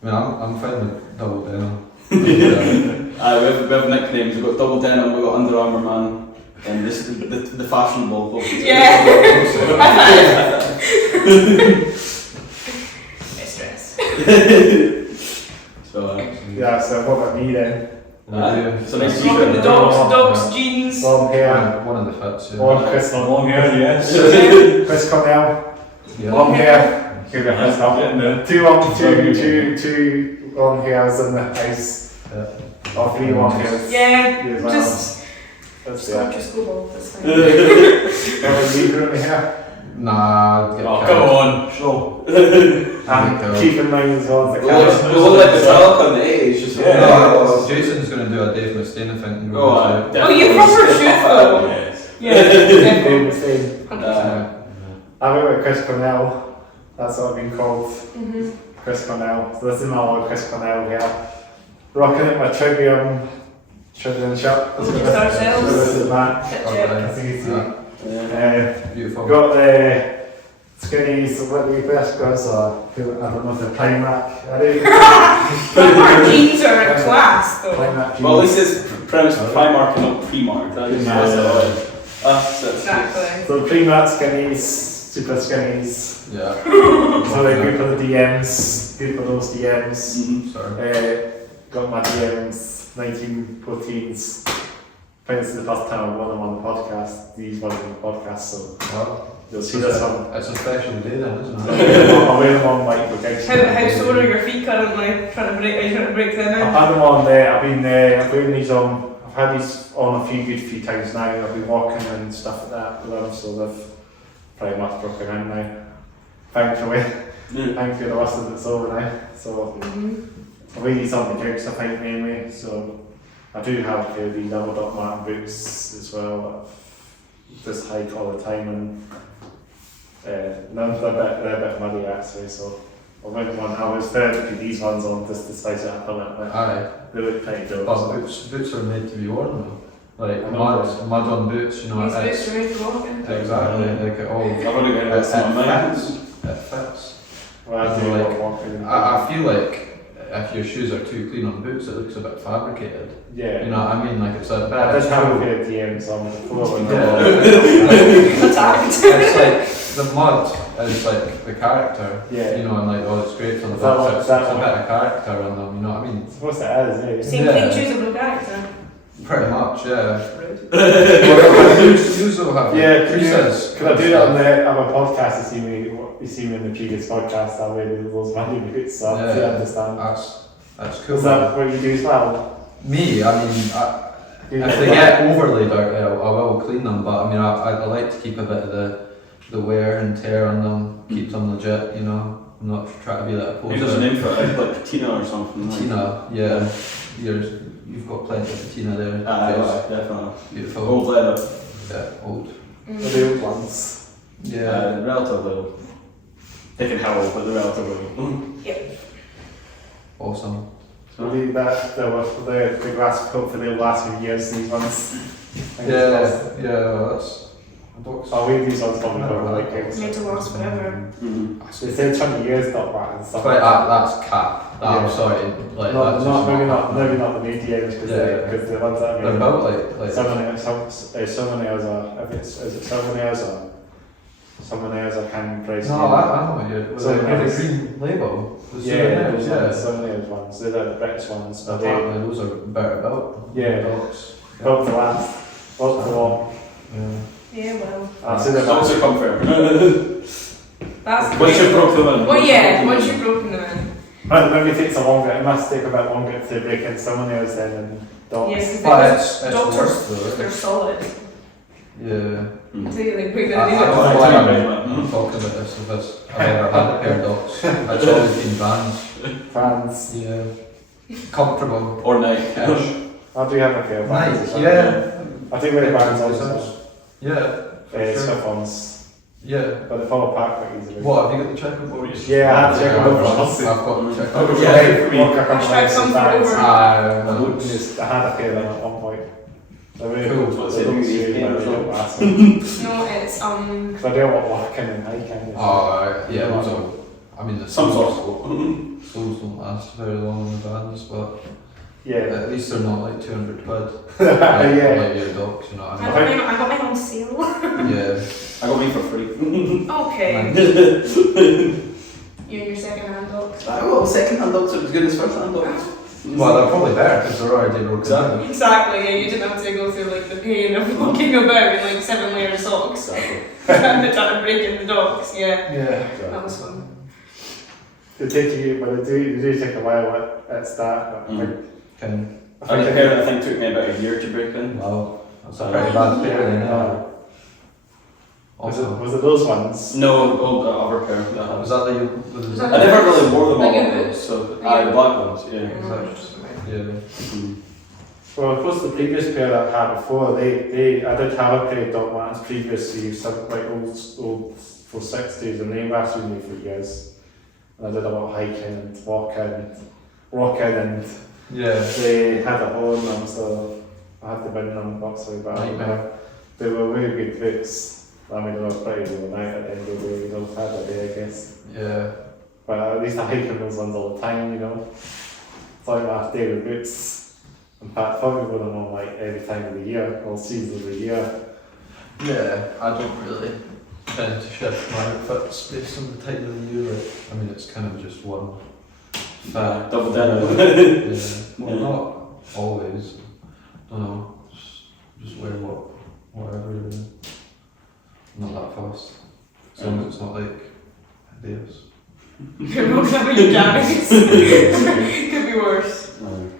I mean, I'm fine with double denim. We have nicknames. We've got Double Denim, we've got Under Armour Man, and this is the fashionable. Yeah. It's stress. So, yeah, so what about me then? so next Rocking the t-shirt. dogs, jeans. Long hair, One of the fits, yeah. long Chris, Long hair, yes. Chris Cornell, Yeah. long hair. Give it a Chris Getting there. two long hairs in the house. Yeah. Or 3 long hairs. Yeah, You as well. just That's just go ball. That's fine. Don't leave room here. Nah, I'd get Oh, carried. come on, show. And keep in mind as well as the We look like the Metallica in the 80s, just Yeah. No, Jason's going to do a Dave Mustaine, I think. And go Oh, with Oh, you proper shoot though. Yes. Yeah, definitely. I went with Chris Cornell. That's what I've been called. Mhm. Chris Cornell. So this is my old Chris Cornell here. Rocking it my Trivium shirt. Just ourselves. This is that. Ketchup. As you can Yeah, see. beautiful. Got the skinnies, what do you best guys are? I don't know if they're Primark. I don't Primark jeans are a class though. Primark Well, jeans. this is premise Primark and not Primark. That is that's Exactly. So Primark skinnies, super skinnies. Yeah, So they're good for the DMs, good for those DMs. sorry. Got my DMs, 1914s. I think this is the first time I've worn them on the podcast. These ones on the podcast, so Well, you'll see this one. it's a special day then, isn't it? I'll wear them on mic for gigs. How sore are your feet currently? Are you trying to break them I've in? had them on there. I've wearing these on. I've had these on a few times now. I've been walking and stuff like that with them, so they've pretty much broken in now. Thankfully, thankfully the rest of it's over now. So I wear these on the gigs, I think mainly. So I do have these other Doc Marten boots as well that just hike all the time, and they're a bit muddy actually. So I went one, I was fair to these ones on just to spice it up a little bit. Aye. They look pretty dope. But boots are made to be worn though. Like I know. mud on boots, you know. These it's- boots are made to walk in. Exactly, like it all. I've only got It some of mine. fits. It fits. Well, I do Like, like walking. I feel like if your shoes are too clean on boots, it looks a bit fabricated. Yeah. You know what I mean? Like it's a bit. I did have a true. pair of DMs on before when Attacked. It's like the mud is like the character. Yeah. You know, and like oh, it's great for the Is that what- boots. It's that a what- bit of character in them. You know what I mean? I suppose it is, Same Yeah. thing, choose a blue character. Pretty much, yeah. Rude. You also have Yeah, creases. Could I do that on my podcast? You see me in the previous podcast, I wear those money boots, so I Yeah. understand. That's cool. Is that what you do as well? Me, I mean, if they get overly dirty, I will clean them. But I mean, I like to keep a bit of the wear and tear on them, keep them legit. You know, I'm not trying to be like a Maybe there's a poser. name for it, like patina or something. like- Patina, yeah. You've got plenty of patina there. Aye, Yes. aye, definitely. Beautiful. Old leather. Yeah, old. The old ones. Yeah. Relatively. They can howl, but they're relatively. Awesome. I believe that the glass coat for the last few years, these ones. Yeah, that's. I'll wear these ones probably for like It's made to last forever. They said 20 years, not that and stuff. But that's cap. I'm Yeah. sorry. Like, Not, that's not, just maybe not not, maybe not the mid years because Yeah. the ones that I They're made. about like Someone else are, if it's, is it someone else or someone else I can't price. No, I know what you're. Was So it the nice. green label? The Yeah, those souvenirs, ones, someone else ones. They're the British ones, but they Apparently those are better built. Yeah. Dogs. built to last, built to walk. Yeah. Yeah, well. I'll say that. Dogs are comfort. That's Once you broke them in. Oh yeah, once you've broken them in. Maybe it takes a longer, it must take a bit longer to break in someone else then and dogs. Yeah, But because it's dogs worth though, they're solid. Yeah. So you like break I them don't in. know why Mm. I'm talking about this because I've never had a pair of dogs. It's always been Vans. Fans. Yeah. Comfortable. Or night. Cash. I do have a pair of Vans. Nice. as well. Yeah. I do wear Vans also. Yeah. Sure. Slip-ons. Yeah. But they fall apart quite easily. What, have you got the checkerboards? Yeah, I have checkerboard I've ones. got Oh, checkerboards. yeah. Walk a couple Hashtag of comfort bags. over. I had a pair of them at one point. They're really Cool. cool. What's They it, don't these suit me, games they or don't last me. No, it's Because I do a lot of walking and hiking. Oh, yeah, those are, I mean, the Some soles sorts. soles don't last very long in the Vans, but Yeah. at least they're not like 200 quid. Yeah. Like your dogs, you know what I I got mine on sale. mean? Yeah. I got mine for free. Okay. Nice. You and your second hand dogs. Well, second hand dogs are as good as first hand dogs. Well, they're probably better because they're already broken Exactly. down. Exactly, yeah, you didn't have to go through like the pain of walking about in like 7 layer socks. Exactly. Trying to break in the dogs, yeah. Yeah. That was fun. They take you, but they do take a while at start. But Can, I And a think pair I think took me about a year to break in. wow, that's a pretty bad pair then, yeah. was Also, it those ones? No, the other pair. that I was had. that the, was that I never really wore them Like all, your boots? so Like the your- black ones, yeah. yeah. Mm. Well, of course, the previous pair that I had before, I did have a pair of Doc Martens previously, some like old for 60s, and they lasted me for years. And I did a lot of hiking and walking, and Yeah. they had a hole in them, so I had to bin them boxing Nightmare. They were really good boots. I mean, they were pretty overnight at the end of the day, you know, had a day, I guess. Yeah. But at least I hike in those ones all the time, you know. It's like my daily boots. In fact, probably wear them on like every time of the year, all seasons of the year. Yeah, I don't really tend to shift my outfits based on the time of the year. Like, I mean, it's kind of just one. Yeah, double down. Yeah. Well, Yeah. not always. I don't know. Just wear whatever. Really. Not that fast. As long as it's not like Adidas. You're both having your jammies. Could be worse. No.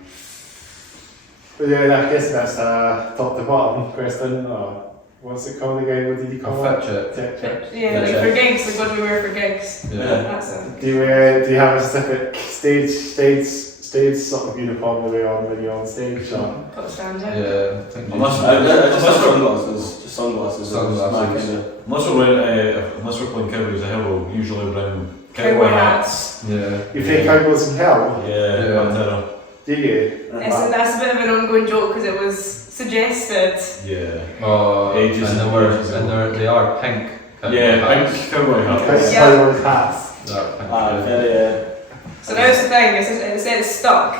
But yeah, I guess that's a top to bottom question, or what's it called again? What did you call A it? fit check. Check. Yeah, like for gigs, like what do we wear for gigs? Yeah. That's it. Do you have a specific stage stage sort of uniformly on when you're on stage? Or? Got to stand it. Yeah, I think I just have sunglasses. Just sunglasses. Sunglasses. Unless we're playing Cowboys of Hell, we'll usually bring Cowboy hats. Yeah. You think Cowboys in Hell? Yeah. Do you? That's a bit of an ongoing joke because it was suggested. Yeah. Oh, Ages and they are pink. Yeah, pink cowboy hats. Yeah. Cowboys hats. They are pink. Very. So now it's the thing, it said it's stuck.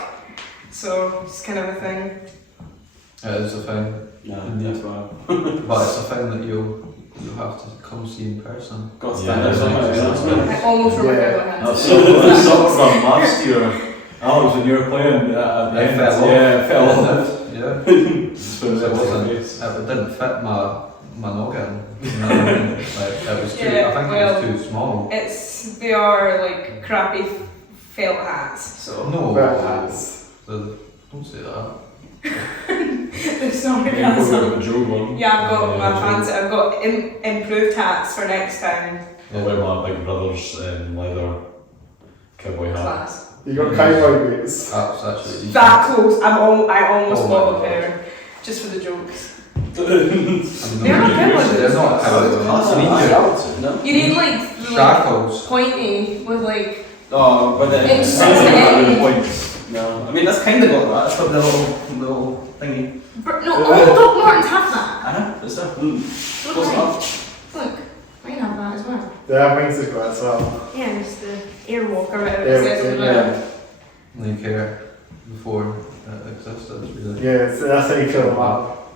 So it's kind of a thing. It is a thing. No, that's fine. But it's a thing that you'll have to come see in person. Got to stand there somewhere. I almost remember Yeah. what I That's had. something from last year. Alex, when you were playing at the It end, fell off. yeah, it fell off. Yeah. So It wasn't. It didn't fit my noggin. You know what I mean? Like, it was too. Yeah, I think well, it was too small. They are like crappy felt hats, so. No. Well, hats. Don't say that. It's not Yeah, sarcasm. we've got the Joe one. Yeah, I've got my Joe. fancy. I've got improved hats for next time. I wear my Big Brother's leather cowboy hat. Class. You got cowboy boots. That's actually. That close. I almost Oh my bought a God. pair just for the jokes. They're They're not good ones. They're not cowboy. No. You need like the, Shackles. pointy with like. Oh, but then It's points. No, I mean that's kind of got that. It's got the little thingy. No, all Doc Martens have that. I know. It's that. Look, Close right. enough. Look, mine have that as well. They have wings as well as well. Yeah, it's the airwalk or whatever it says as well. They care before it existed. Really. Yeah, so that's how you fill them up.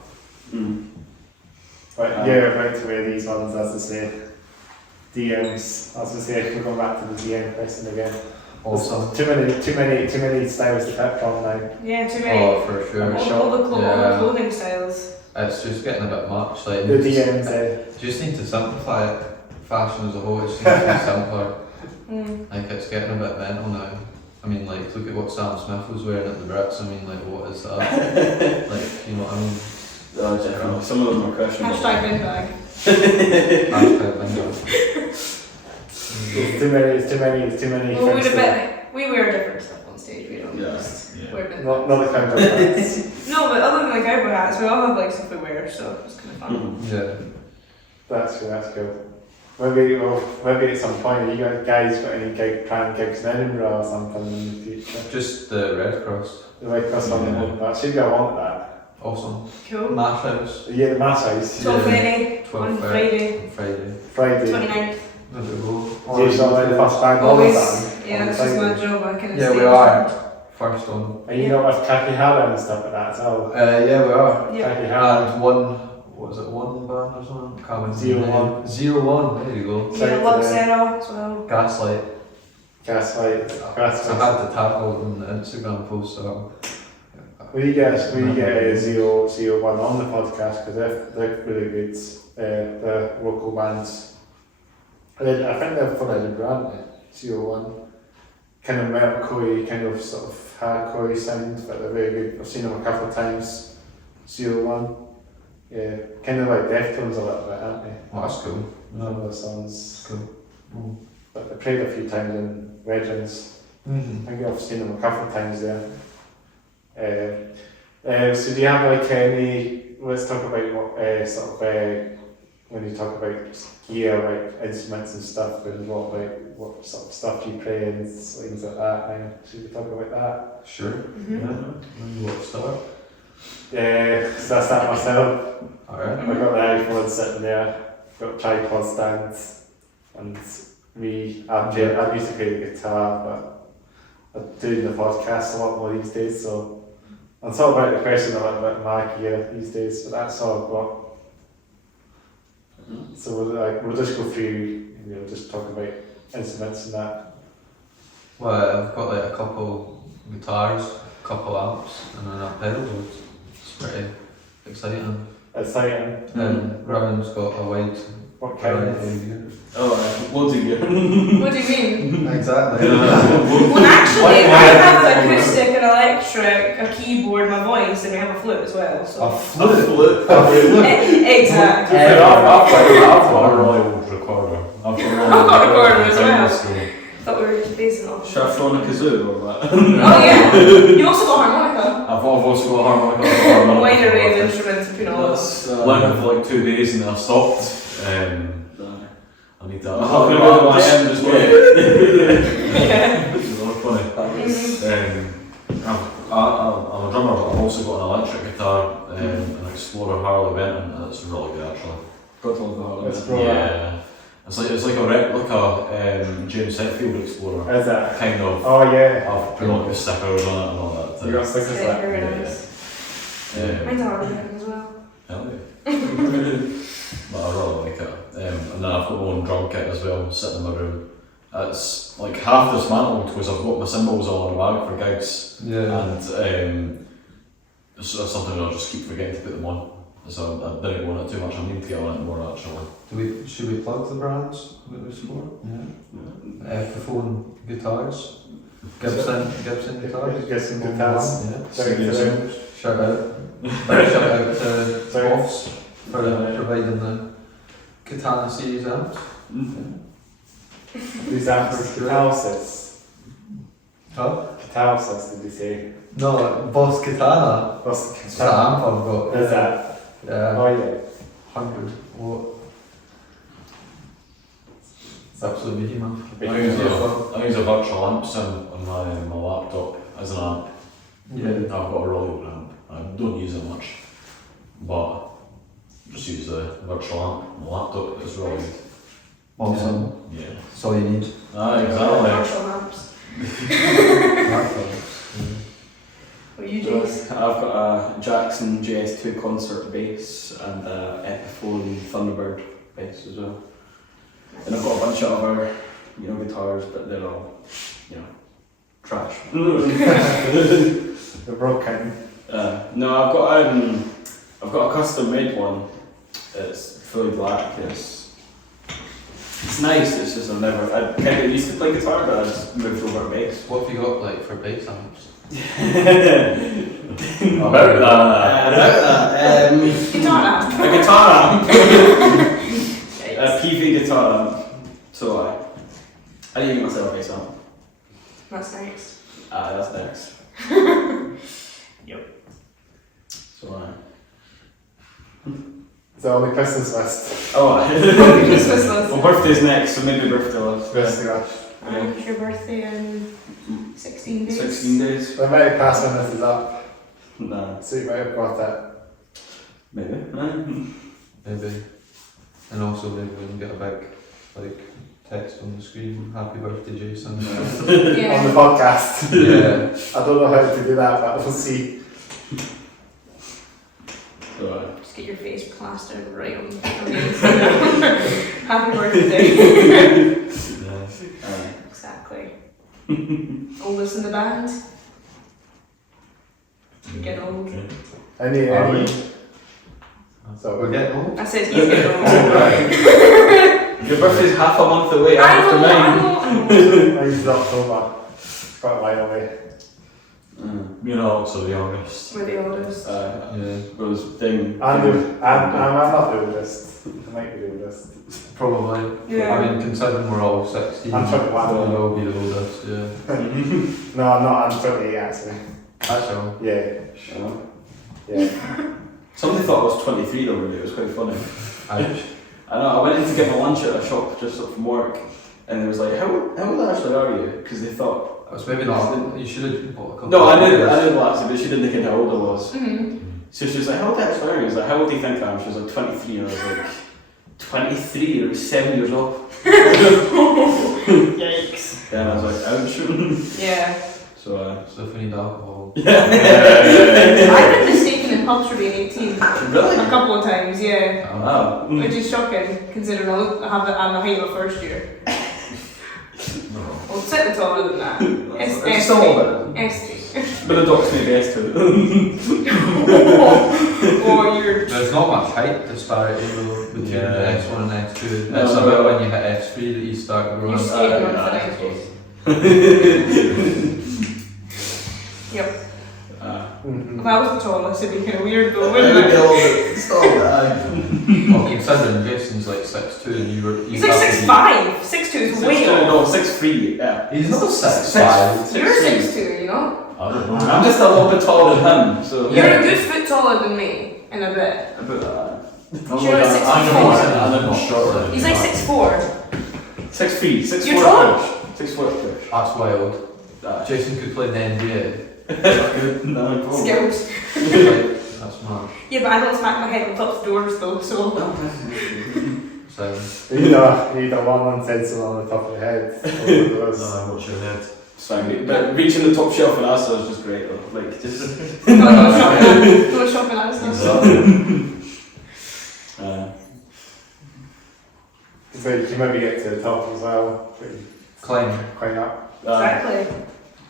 Mm. Right, Um, yeah, right to wear these ones, as I say. DMs, as I say, we're going back to the DM question again. Awesome. Too many styles to pick from now. Yeah, too many. Oh, for sure. all the Yeah. clothing styles. It's just getting a bit much. Like, The you DMs, just need to simplify it. Fashion as a whole, it just needs to be simpler. Like, it's getting a bit mental now. I mean, like, look at what Sam Smith was wearing at the Brits. I mean, like, what is that? Like, you know what I mean? Oh, definitely. Some of them are questionable. Hashtag bin bag. Hashtag bingo. It's too many. Well, things we wear different stuff on stage. We don't Yeah. just Yeah. wear bin not bags. the cowboy hats. No, but other than the cowboy hats, we all have like stuff we wear, so it's kind of fun. Mhm. Yeah. That's good. Maybe at some point, you guys got any planned gigs in Edinburgh or something in the future? Just the Red Cross. The Red Cross on the one, that should go on that. Awesome. Cool. Mash House. Yeah, the mass house. 12:30 on 12:30 Friday, on Friday. Friday. 29th. There we go. Do you start like the first band all the Always. time? Yeah, on that's just Friday? my job. I kind of Yeah, we are. First one. And you know with Khaki Hara and stuff like that as well. Yeah, we are. Yeah. Khaki Hara. And what was it, one band or something? Can't remember. 01. 01, there you go. Yeah, Luxera as well. Gaslight. Gaslight. I Gaslight. had to tackle in the Instagram post, so. We get a 001 on the podcast because they're really good. The local bands. I think they're from Edinburgh, aren't they? 01. Kind of metalcore, kind of sort of hardcore sound, but they're very good. I've seen them a couple of times. 01. Yeah, kind of like Deftones a little bit, aren't they? Oh, that's cool. Some of the songs. Cool. But they played a few times in Regents. Mm-hmm. I think I've seen them a couple of times there. So do you have like any? Let's talk about what sort of when you talk about gear, like instruments and stuff, and what sort of stuff you play and things like that. And should we talk about that? Sure. Mm-hmm. Yeah. What start? So I start myself. Alright. I've got the iPhone sitting there. Got a tripod stand, and I used to play the guitar, but I'm doing the podcast a lot more these days, so I'm talking about the question a little bit my gear these days, but that's all I've got. So we'll just go through, just talk about instruments and that. Well, I've got like a couple guitars, a couple amps, and then a pedal board. It's pretty exciting. Exciting. And Ryan's got a wide What kind variety of? of gear. Oh, loads of gear. What do you mean? Exactly. Well, actually, I have an acoustic, an electric, a keyboard, my voice, and we have a flute as well. So. flute. Exactly. I've got a really old recorder. I've got I've got a recorder as well. School. Thought we were just basing off. Should I throw in a kazoo or what? Oh yeah. You also got harmonica. I've also got a harmonica. I've got a harmonica. Wide array of instruments, you know. Learned it for like 2 days and then I stopped. I need that. I'm going to go to my end as well. Yeah. It's really funny. I'm a drummer, but I've also got an electric guitar, an Explorer Harley Benton, and it's really good actually. God love the Harley. Yeah. It's like a replica James Hetfield Explorer. Is that? Kind of. Oh yeah. I've put like the stickers on it and all that. You got stickers Yeah, like very that? nice. Hell Mine's a Harley as well. yeah. But I really like it. And then I've got my own drum kit as well, sitting in my room. It's like half dismantled because I've got my cymbals all in a bag for gigs. Yeah. And it's something I just keep forgetting to put them on. So I didn't go on it too much. I need to get on it more actually. Should we plug the brands that we support? Yeah. Epiphone guitars. Gibson guitars. Gibson guitars. Yeah. Sorry, Shout out. Shout out to Offs for providing the Katana series amps. These amps are catalysis. Huh? Catalysis, did you say? No, Boss Katana. What's It's the amp I've got. Is that? Yeah. Oh yeah. 100 watt. It's absolutely behemoth. I use a virtual amp sim on my laptop as an amp. Yeah. I've got a really old amp. I don't use it much, but just use the virtual amp on my laptop. It's really good. Awesome. Yeah. That's all you need. Exactly. Marshall amps. What are you, Jace? I've got a Jackson JS2 concert bass and a Epiphone Thunderbird bass as well. And I've got a bunch of other, guitars, but they're all, trash. The broken. No, I've got a custom made one. It's fully black. It's nice. It's just I kind of used to play guitar, but I just moved over to bass. What have you got like for bass amps? About that. Guitar amp. A guitar amp. A PV guitar amp. So I didn't give myself a bass amp. That's nice. That's next. Yep. So It's on the Christmas list. Christmas list. Well, birthday's next, so maybe birthday list. Birthday rush. It's your birthday in 16 days. 16 days. I might pass when this is up, Nah, so you might have got that. maybe. Maybe. And also maybe we can get a big like text on the screen. Happy birthday, Jason. On the Yeah. podcast. Yeah. I don't know how to do that, but we'll see. So, Just get your face plastered right on the Happy birthday. Exactly. Oldest in the band. You're getting old. Any. So We're getting old. I said he's getting old. your birthday's half a month away I after know. Mine's October. It's quite a while away. Me and Alex are the youngest. We're the oldest. Yeah. Goes ding. I'm not the oldest. I might be the oldest. Probably. Yeah. I mean, considering we're all 16, I'm 21. we'll all be the oldest. Yeah. No, I'm not. I'm 28 actually. That's all. Yeah. Yeah. Somebody thought I was 23 the other day, it was quite funny. Ouch. I know, I went in to get my lunch at a shop just up from work, and they was like, how old actually are you? Because they thought. That's maybe not. You should have bought a couple. No, I of knew beers. the lassie, but she didn't think how old I was. Mm-hmm. So she was like, how old actually are you? I was like, how old do you think I am? She was like, 23, and I was like, 23? You're 7 years old. Yikes. Yeah, and I was like, ouch. Yeah. So, So if we need alcohol. I've been mistaken in pubs for being 18. really? A couple of times, yeah. Wow. Which is shocking, considering I'm the height of a first year. Well, slightly taller than that. It's still all better. S3. But the docs may be S2. Or you're. There's not much height disparity though between the S1 and S2. No, It's no, about no. when you hit S3 that you start growing. You're skating on yeah, the I 90s. Yep. Mm-hmm. If I was the tallest, it'd be kind of weird though, It wouldn't would be a it? little bit. Stop that. Well, considering Jason's like 6'2" and you were. He's like 6'5". 6'2" is way off. No, 6'3", yeah. He's not 6'5". You're 6'2", you know? I don't know. I'm just a little bit taller than him, so... You're a good foot taller than me, in a bit. About that. You're like 6'4". shorter. He's like 6'4". 6 feet, 6 You're foot. tall. 6 foot. That's wild. Jason could play in the NBA. No, go. Skills. That's mad. Yeah, but I don't smack my head on top of doors though, so... So, You know, you don't want one sensor on the top of the head. No, what's your head? Sorry, but reaching the top shelf in Asda is just great though. Like, just... Go shopping at stuff. So you can maybe get to the top as well. climb. Quite up. Exactly.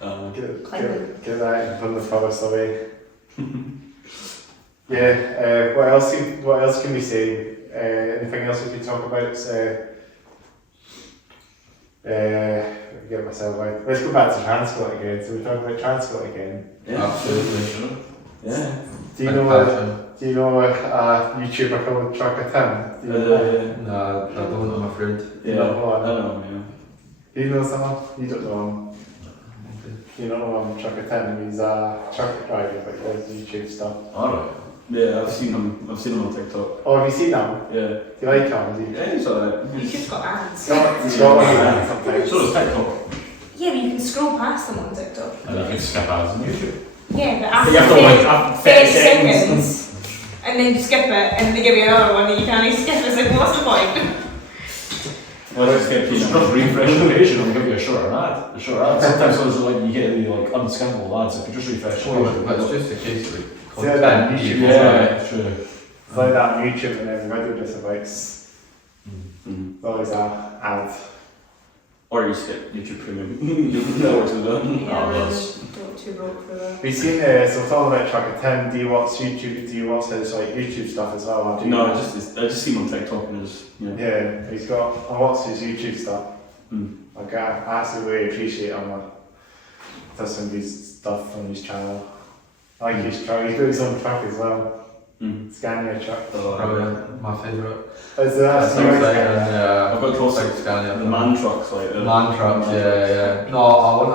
Get that and put the forest away. Yeah, what else can we say? Anything else we can talk about? Get myself out. Let's go back to transport again. So we're talking about transport again. Yeah. Absolutely. Yeah. Do you know a YouTuber called TruckerTim? No, I don't, I'm afraid. Yeah. You know I know, yeah. Do you know someone? You don't know him. You know TruckerTim, he's a truck driver but he does YouTube stuff. Alright. Yeah, I've seen him on TikTok. Oh, have you seen him? Yeah. Do you like him? Yeah, he's alright. YouTube's got ads. He's got one of them sometimes. So does TikTok. Yeah, but you can scroll past them on TikTok. And you can skip ads on YouTube. Yeah, but You have to after wait after 30 30 seconds, and then you skip it, and then they give you another one, and you can't even skip it. It's like, what's the point? Well, just get You just refresh the page and it'll give you a shorter ad. A shorter ad. Sometimes those are like you get the like unskippable ads if you just refresh the page. But it's just a case of See that on content. YouTube? Yeah, true. It's like that on YouTube and every video just about it's always a ad. Or you skip YouTube Premium. That works as well. Don't too broke for that. We've seen, so we're talking about TruckerTim. Do you watch YouTube? Do you watch his like YouTube stuff as well? Or do you No, I just see him on TikTok and just, yeah. Yeah, he's got. I watch his YouTube stuff. Mm. Like I absolutely appreciate him. Like, does some good stuff on his channel. I like his truck. He's got his own truck as well. Scania truck. Probably my favourite. Is that That's exciting, yeah. I've got close Like Scania. the man trucks, like Man trucks, yeah. No, I want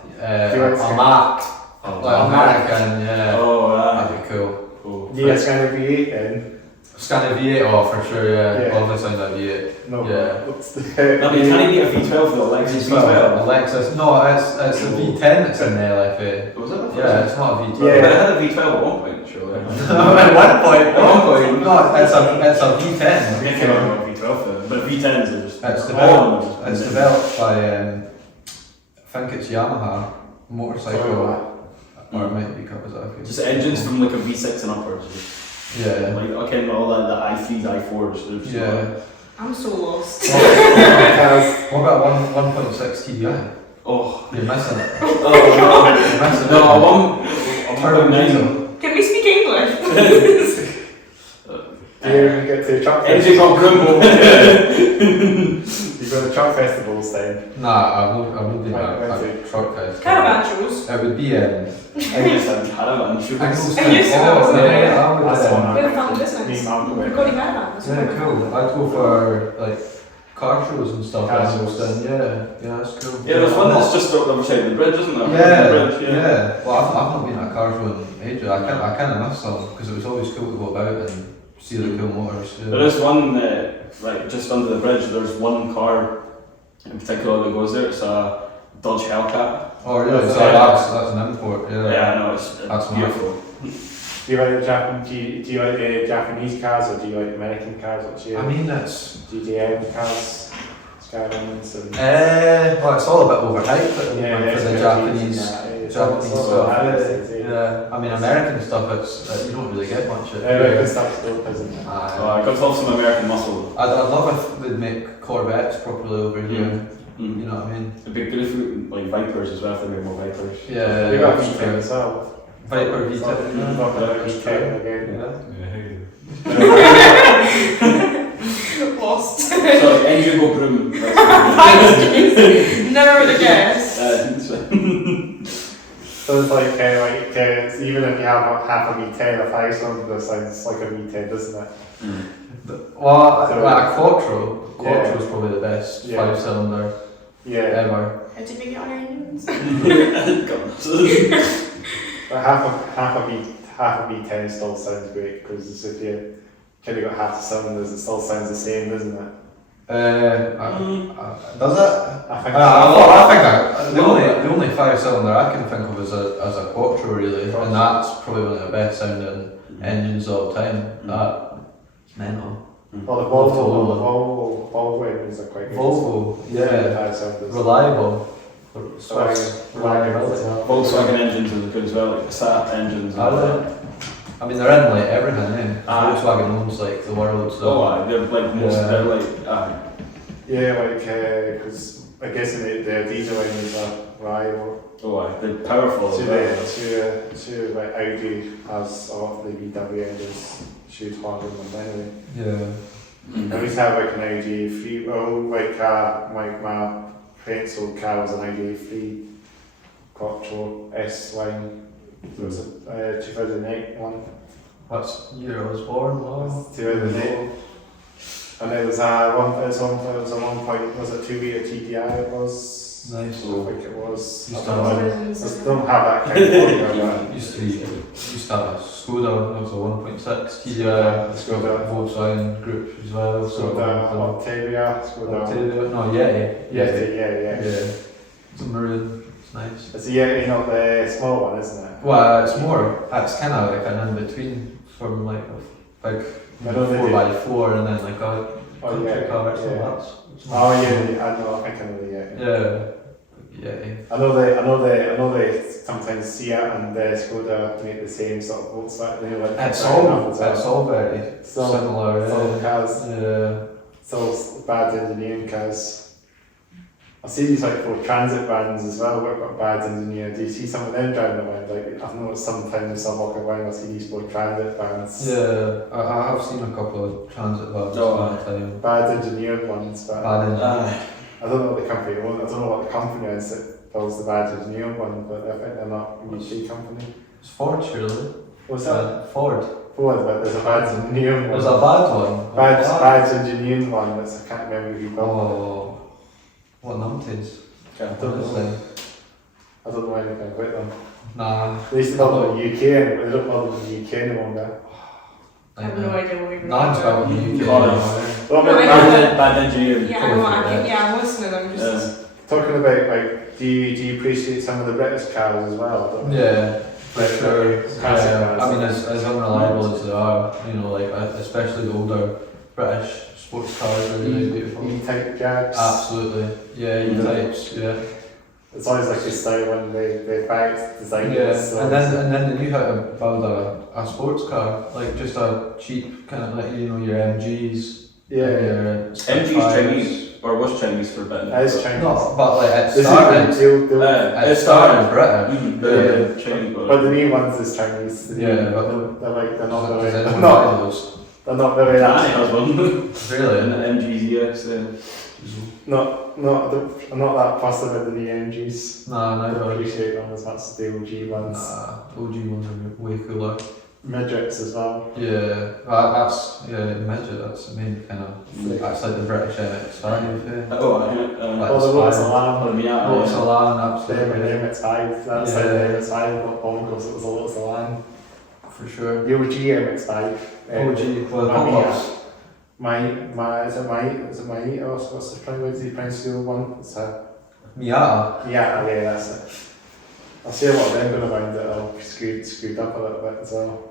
Do you a like Mac. Like American, yeah. Oh, That'd be cool. Cool. Yeah, Scania V8 then. Scania V8, oh for sure, yeah. Yeah. Love the sound of V8. No. Yeah. What's the, No, but you can't even get a V12 though, Lexus V12. Lexus, no, it's a V10 that's in the LFA. Was it? Yeah, it's not a V12. Yeah. But it had a V12 at one point, surely. At one point, no, it's a V10. I can't remember what V12 though, but V10s are just... It's developed by, I think it's Yamaha motorcycle, or it might be Kawasaki. Just engines from like a V6 and upwards. Yeah. Like, okay, all the i3s, i4s. they're just Yeah. I'm so lost. What about 1.6 TDI? Oh. You're missing it. Oh You're missing no. it. I'm Turbo diesel. Can we speak English? do you get to the truck Engine festival? got Grimble. You go to truck festivals then? Nah, I've not been Right, a where's truck fest. Caravan shows. It would be I just had caravan shoes. I used to go, wasn't it? That's the one With a I family Me business. and Mum go with. Recording caravans. Yeah, cool. I'd go for like car shows and stuff. Car Like shows. then. Yeah, that's cool. Yeah, there's one that's just up the other side of the bridge, isn't there? Yeah, The bridge, yeah. Well, I've not been at a car show in ages. I kind of miss some because it was always cool to go about and see the cool motors. Yeah. There is one, right, just under the bridge, there's one car in particular that goes there. It's a Dodge Hellcat. Oh, really? So Yeah. that's an import. Yeah. Yeah, I know, it's That's beautiful. Do you like the Japanese cars or do you like American cars? What's your I mean, it's GDM cars, Skylines and well, it's all a bit overhyped for the Japanese stuff. stuff. Yeah. I mean, American stuff. It's you don't really get much of. American stuff's dope, isn't it? I got to have some American muscle. I'd love if they'd make Corvettes properly over here. You know what I mean? It'd be good if we, like Vipers as well, if they made more Vipers. Yeah. We got that's V10 true. as well. Viper V10. Talk about V10 again. Lost. Sorry, engine go broom. Never would have guessed. So it's like, even if you have half a V10, a 5-cylinder sounds like a V10, doesn't it? Well, So- like a Quattro. Yeah. Quattro's probably the best Yeah. 5-cylinder Yeah. ever. How did we get on our engines? But half a V10 still sounds great because if you kind of got half the cylinders, it still sounds the same, doesn't it? Does it? I think The only 5-cylinder I can think of is a Quattro really, and that's probably one of the best sounding engines of all time. That's mental. Well, the Volvo engines are quite good. Volvo, yeah, 5-cylinders. reliable. Reliability. Volkswagen engines are good as well, like the SAP engines. And Are all they? I mean, they're in like everything, eh? Aye. Volkswagen owns like the world, that. so. Oh, aye, they're like most. Yeah. They're like. Yeah, because I guess the diesel engines are reliable. Oh, aye, they're powerful. To as well. like Audi has a lot of the VW engines shoot harder than them anyway. Yeah. I used to have like an Audi 3, my parents' old car was an Audi 3 Quattro S line. It was a 2008 one. What year I was born? It Well, was 2008. And it was a 2 litre TDI it was. nice. I think it was. Used I to don't have know. I just don't have that kind of volume. used to have a Skoda, that was a 1.6 TDI, Skoda. Volkswagen group as well. Skoda Octavia, Skoda. Octavia, no, Yeti. Yeah. It's a maroon, it's nice. It's a Yeti, not the small one, isn't it? Well, it's kind of like an in-between from like a big I know they do. 4x4 and then like a Oh, country yeah, car, so yeah. that's... Oh yeah, I know. I think I know the Yeti. Yeah. I know they sometimes Seat and Skoda make the same sort of Volkswagen. They like It's fair all very So- similar. Some cars, Yeah. so bad engineering cars. I see these like for transit vans as well. We've got bad engineering. Do you see some of them driving around? Like I've noticed sometimes I walk around, I see these for transit vans. Yeah, I have seen a couple of transit vans Oh, all the time. Bad engineered ones, but Bad in Aye. I don't know what the company owns. I don't know what the company is that builds the bad engineered one, but I think they're not a UK company. It's Ford, surely. What's that? Ford. Ford, but there's a bad engineering one. There's a bad one. Bad engineering one that's I can't remember who built. Oh, what numpties? I don't know anything about them. Nah. They used to build them in the UK, and they don't build them in the UK any longer. I have no idea what we were Non's talking about the UK. Well, No, I bad- know. Bad engineering. Yeah, I know. I'm listening. I'm just. talking about like, do you appreciate some of the British cars as well? I don't know. Yeah, for sure. Classic Yeah, cars. I mean, as unreliable as they are, you know, like especially the older British sports cars are really beautiful. E-type Jags. Absolutely. Yeah, E-types. Yeah. It's always like this style when they bags design Yeah, it. So and then they knew how to build a sports car, like just a cheap kind of like your MGs. yeah. Your MG's Spitfires. Chinese, or was Chinese for a bit. That is Chinese. No, but like it This started. is they'll- It It started British. The Chinese, but the new ones is Chinese. The Yeah, new, but they're not Does very. anyone They're not. buy those? They're not very. Danny has one. Really? And the MG's, yes. I'm not that fussed about the new MGs. Nah, I never. don't appreciate them as much as the OG ones. Nah, OG ones are way cooler. Midgets as well. Yeah, that's midget. That's the main kind of. That's like the British MX-5. Oh, I Well, the Lotus Alarm. Lotus Elan, The absolutely. MX-5. That's Yeah. how the MX-5 got bonkers. It was a Lotus Alarm. For sure. The OG MX-5. OG, well, the my pop-ups. is it my or what's the Prince Steel one? It's a Miata. yeah, that's it. I see a lot of them going around that are screwed up a little bit as well.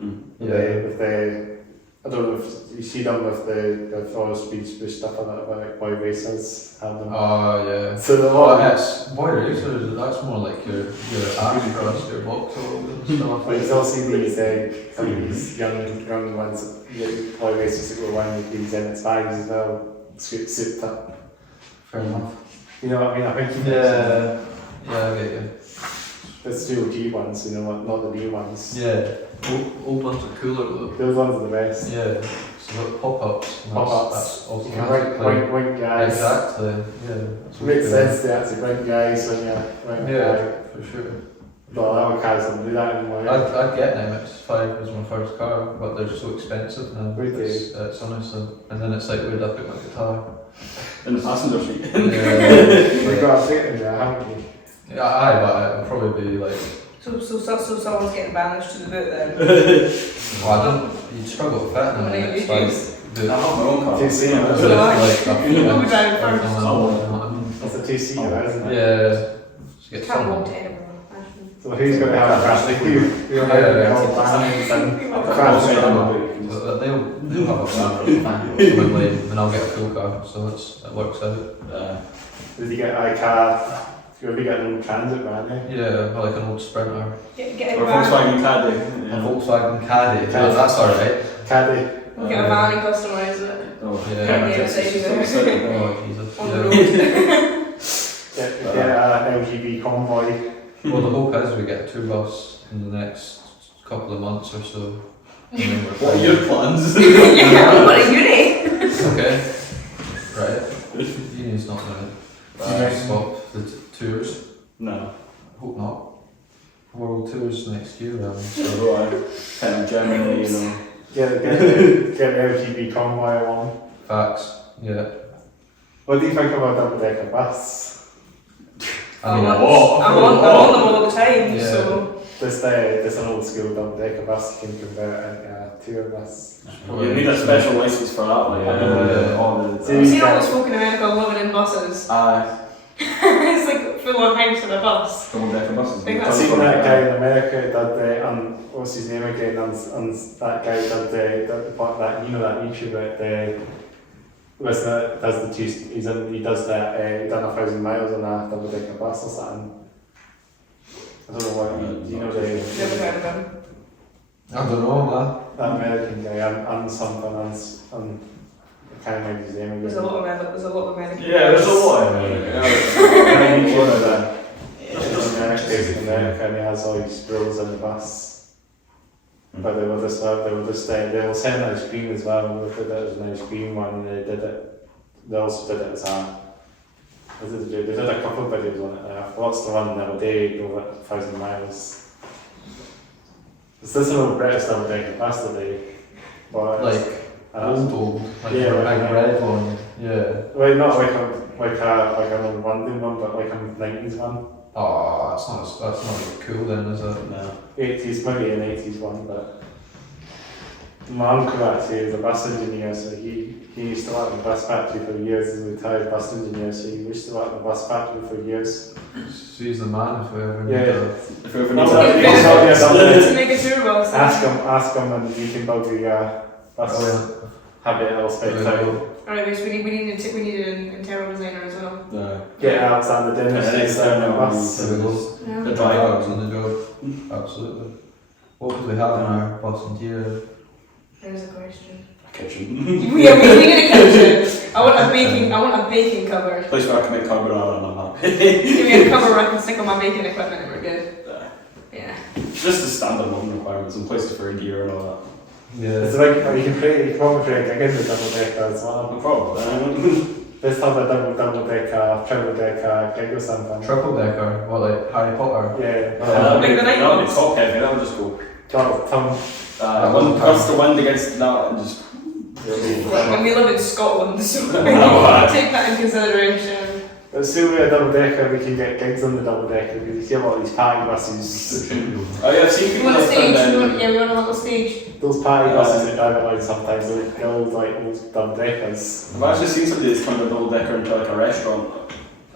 Yeah. With the I don't know if you see them with the forest speeds pushed up a little bit, like boy racers have them. Oh yeah. So the Well, one, that's boy racers. That's more like your ass cross, your Vauxhall and stuff. but you still see these some of these young ones, boy racers that go around with these MX-5s as well, souped up. Fair enough. You know what I mean? I think Yeah, I get you. it's the OG ones, you know, not the new ones. Yeah, old ones are cooler though. Those ones are the best. Yeah, so like pop-ups. and Pop-ups. That's You can automatically. rank guys. Exactly. Yeah. It makes sense to actually rank guys when you're rank Yeah, guy. for sure. Well, our cars don't do that anymore. I'd get an MX-5 as my first car, but they're so expensive now. Would they? It's honestly, and then it's like where'd I put my guitar? In the passenger seat. Yeah, We've got a seat in there, haven't we? yeah, aye, but it'll probably be like, So someone's getting banished to the boot then. well, I don't, you'd struggle to fit in How an many MX-5. UGs? I have my own car. Two seater. Like, So a Who driving first? It's a two-seater, isn't it? Yeah, just get Can't walk someone. to Edinburgh. Actually. So who's going to have a crash? Like you. You're going to have all bands and crash. They'll have a van coming late, and I'll get a full car, so it works out. Did you get a car? You'll be getting an old transit van, eh? Yeah, like an old Sprinter. Get Or a van. Volkswagen Caddy. A Volkswagen Caddy, that's alright. Caddy. Get a van and customise it. Oh, Yeah. Yeah. Oh, Jesus. On the Yeah. road. Get an LGB convoy. Well, the hope is we get a tour bus in the next couple of months or so. And then we're What are your plans? Yeah, what a uni! Okay. Right. Union's not going to stop the tours. No. Hope not. World tours next year, So I kind of generally, you know. Get the LGB convoy along. Facts. Yeah. What do you think about a double-decker bus? I mean, I'm on them all the time, Yeah. so. This an old school double-decker bus you can convert into a tour bus. You need a special license for that one. Yeah. All the. See, I've seen all those folk in America living in buses. It's like full on house in a bus. Double-decker buses. Think I've that's seen that guy in America did what's his name again? That guy did that you know that YouTuber does the two. He does that. He done 1,000 miles on a double-decker bus or something. I don't know what. Do you know never the heard of him. I don't know, man. that American guy and something and I can't remember his name There's a again. lot of American. Yeah, there's a lot. America and he has all these rules in the bus. But they were sending out a screen as well. They did it as an ice cream one and they also did it as they did a couple of videos on it. What's the one the other day drove it 1,000 miles? Is this an old British double-decker bus today? But Old, like Yeah, a like- big red one. Yeah. well, not like an old London one, but like a 90s one. Oh, that's not cool then, is it? No. 80s, maybe an 80s one, but my uncle actually is a bus engineer, so he used to work in the bus factory for years. He's a retired bus engineer, so he used to work in the bus factory for years. So he's the man if we ever need Yeah. If we ever No, need no, to- he's not here, To make a tour bus. ask him and he can build the bus, have it all spec out. Alright, so we need an internal designer as well. No. Get Alexander Dennis Yeah, to design the yeah. bus. There we go. The Yeah. driver. On the job. Absolutely. What would we have in our bus interior? There's a question. Kitchen. we need a kitchen. I want a baking cupboard. Place where I can make carbonara and I'm happy. Give me a cupboard where I can stick all my baking equipment and we're good. Yeah. Just the standard living requirements and places for gear and all Yeah. It's like you can probably play a gig in the double decker as well. that. No problem. Let's have a double decker, triple decker gig or something. Triple decker, what, like Harry Potter? Yeah. That'd Like the night be ones. top heavy, that would just go. Tom. One gust the wind against that and just. And we live in Scotland, so No, take that in consideration. But still with a double decker, we can get gigs on the double decker because you see a lot of these party buses. Oh yeah, I've seen We people want a that stage, have done we want a little stage. Those party buses that drive around sometimes, they're old double deckers. I've actually seen somebody that's turned a double decker into like a restaurant.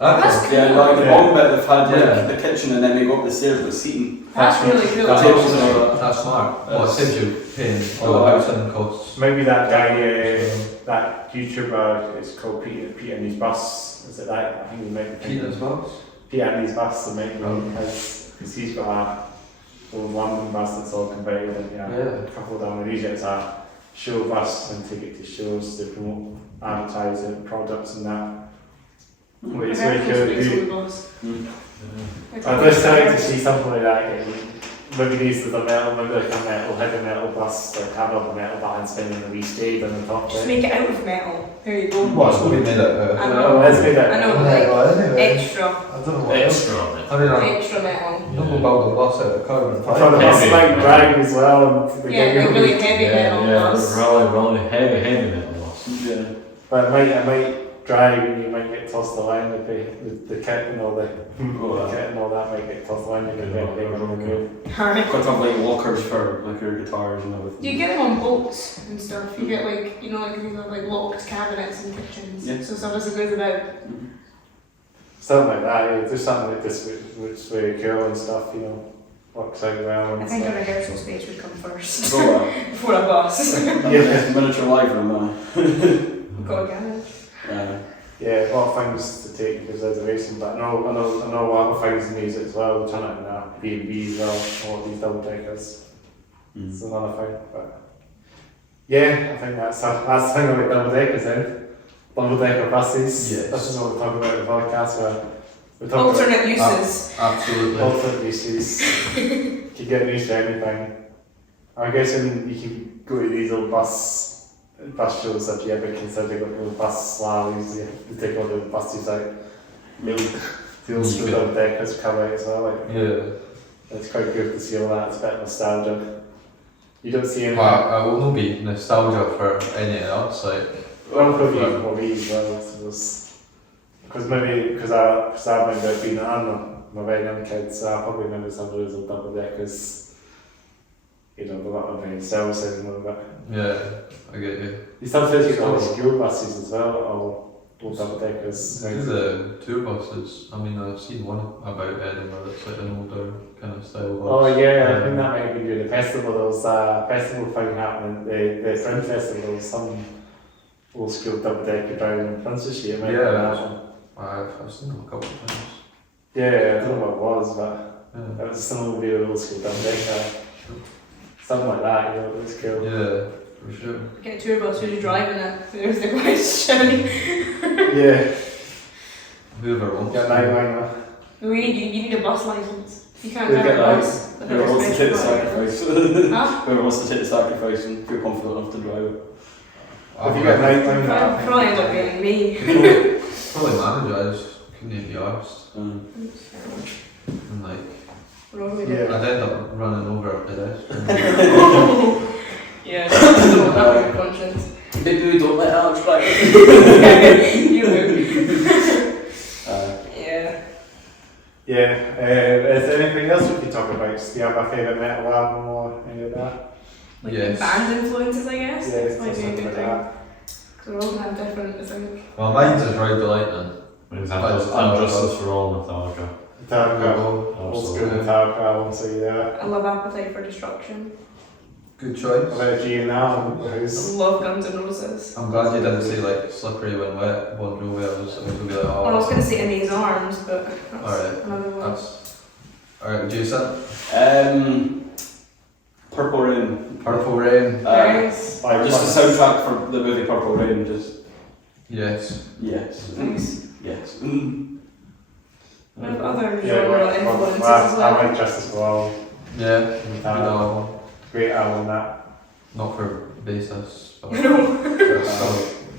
That's Yeah, like the Yeah. bottom bit they've had Yeah. like the kitchen and then they go up the stairs with seating. That's really cool. That's That's awesome. That's smart. Well, it saves you paying all Oh, the wow. housing costs. Maybe that guy, that YouTuber, it's called Peter and his bus. Is it that? I think he might be Peter's bus? Peter and his bus, so maybe because he's got a old London bus that's all converted into a couple down the region. It's a show bus and take it to shows to promote advertising products and that. Which is very cool. Mm. I'm just starting to see something like that maybe these are the metal, maybe like a metal, heavy metal bus, like have a metal band spinning the wee stage on the top Just there. make it out of metal. There you go. What's going to be made out of? I know. Let's make I know, like extra, I don't know what else. Extra on it. I mean, I'm extra metal. not going to build a bus out of carbon I thought the fibre. bus like drag as well. And Yeah, like really heavy metal. Bus. really heavy metal bus. Yeah. But it might drag and you might get tossed the line with the kit and all the kit and all that might get tossed the line and get bent big on the move. Alright. Got to have like lockers for like your guitars and everything. Do you get them on boats and stuff? You get like, you know, like you have like locked cabinets in kitchens, Yeah. so stuff doesn't move about. Something like that, yeah. There's something like this which is very cool and stuff, you know, works out well I and think a stuff. rehearsal space would come first So, before a bus. Yeah. miniature live room, You've got a garage. Yeah, a lot of things to take into consideration, but I know a lot of things in music as well, turn it into B&B as well, all these double deckers. It's another thing, but yeah, I think that's the thing about double deckers then. Double decker buses. Yes. This is what we're talking about in the podcast where we're talking Alternate uses. Absolutely. about alternate uses. You can get used to anything. I'm guessing you can go to these old bus shows if you ever consider going to bus slallies, you take all the buses out. Maybe the old school double deckers come out as well. Like, Yeah. it's quite good to see all that, it's a bit nostalgia. You don't see anything. I will not be nostalgia for any else. Like, Well, for me as well, I suppose. Because I remember being my very young kids, so I probably remember some of those old double deckers. You know, they're not very services and all that. yeah, I get you. You sometimes get all the school buses as well, or old double deckers. Do the tour buses. I mean, I've seen one about Edinburgh that's like an older kind of style bus. Oh yeah, I think that might have been during the festival. There was a festival thing happening, the Fringe Festival, there was some old school double decker driving in Princess Street. It might have been that one. I've seen them a couple of times. Yeah, I don't know what it was, but Yeah. it was something with the old school double decker. Something like that, you know, it was cool. Yeah, for sure. Get a tour bus, who's driving it? There's the question. Yeah, Whoever wants. yeah, nine. You need a bus license. You can't We'll drive get a that. bus. without Whoever a wants to take the special sacrifice. Huh? Whoever wants to take the sacrifice and feel confident enough to drive it. If you got nine, Probably end up being me. Probably manager, I just couldn't even be arsed. Mm. And like, Road Yeah. I'd end up running over a pedestrian. Yeah, don't have your conscience. Maybe we don't let Alex drive. You move. Yeah. Yeah, is there anything else we can talk about? Do you have a favourite metal album or any of that? Like Yes. band influences, I guess. Yeah, That's might be a something good like thing. that. Because we're all gonna have different, I think. Well, mine's is Ride the Lightning. Injustice for All, Metallica. Metallica, Oh, old school Absolutely. Metallica album, so yeah. I love Appetite for Destruction. Good choice. What about G and L? I Who's love Guns N' Roses. I'm glad you didn't say like Slippery When Wet, Bon Jovi. I was going to be like, Well, I was oh, going to say In His Arms, but that's Alright. another one. that's. Alright, Jason. Purple Rain. Purple Rain. Nice. Just the soundtrack for the movie Purple Rain. Just Yes. yes, Nice. yes. I have other Yeah, genre influences as I well. like Justice for All. Yeah. Good Metallica. album. Great album, that. Not for bassists, but No. still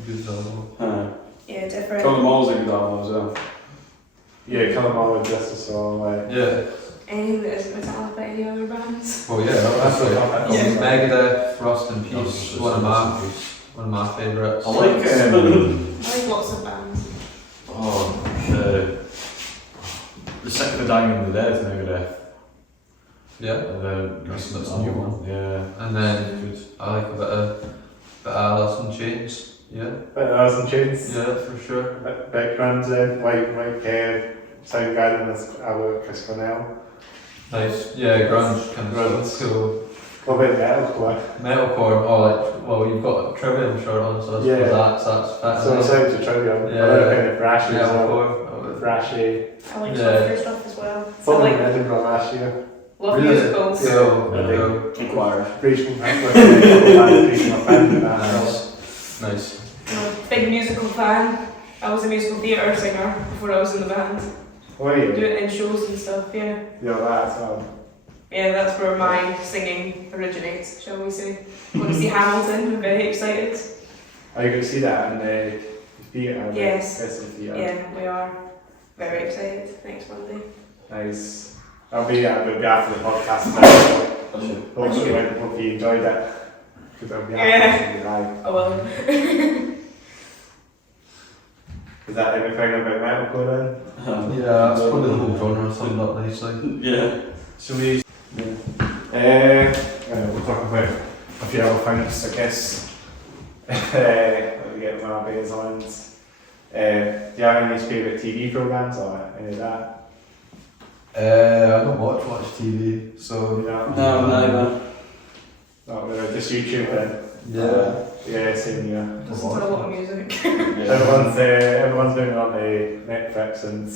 good album. Yeah, different. Kill 'Em All is a good album as well. Yeah, Kill 'Em All and Justice for All. Yeah. Anything that isn't Metallica, any other bands? Well, yeah, That's obviously. what I'm Yeah. Megadeth, Rust in Peace, one of my favourites. I like I like lots of bands. the Sick of the Dying and the Dead, Megadeth. Yeah. That's a new one. Yeah. And then I like a bit of Alice in Chains. Yeah. But Alice in Chains. Yeah, for sure. Backgrounds in, Mike Soundgarden as our Chris Cornell. Nice. Yeah, grunge kind of Grunge. stuff. Cool. What about metalcore? Metalcore. Oh, like, well, you've got a Trivium shirt on, so I Yeah. suppose that's So fitting. it sounds to Trivium. Yeah. A little kind of thrashy as well. Metalcore. Thrashy. I like Yeah. softer stuff as well. I Something in like Edinburgh last year. love Really? musicals. Yeah. Yeah. Inquirer. Preaching Preaching Nice. I'm a big musical fan. I was a musical theatre singer before I was in the band. Oh, yeah. Do it in shows and stuff, yeah. Yeah, that as well. Yeah, that's where my singing originates, shall we say. Want to see Hamilton, I'm very excited. Are you going to see that in the theatre? Yes. Festival Theatre? Yeah, we are very excited next Monday. Nice. I'll be after the podcast now. Hope you enjoyed it. Because I'll be happy to be live. Oh well. Is that everything about metalcore then? Yeah, that's probably the whole genre summed up nicely. Yeah. Should we? We'll talk about a few other things, I guess. Let me get my baselines. Do you have any favourite TV programmes or any of that? I don't watch much TV, so No, neither. No, just YouTube then. Yeah, same here. Listen to a lot of music. Everyone's doing it on the Netflix and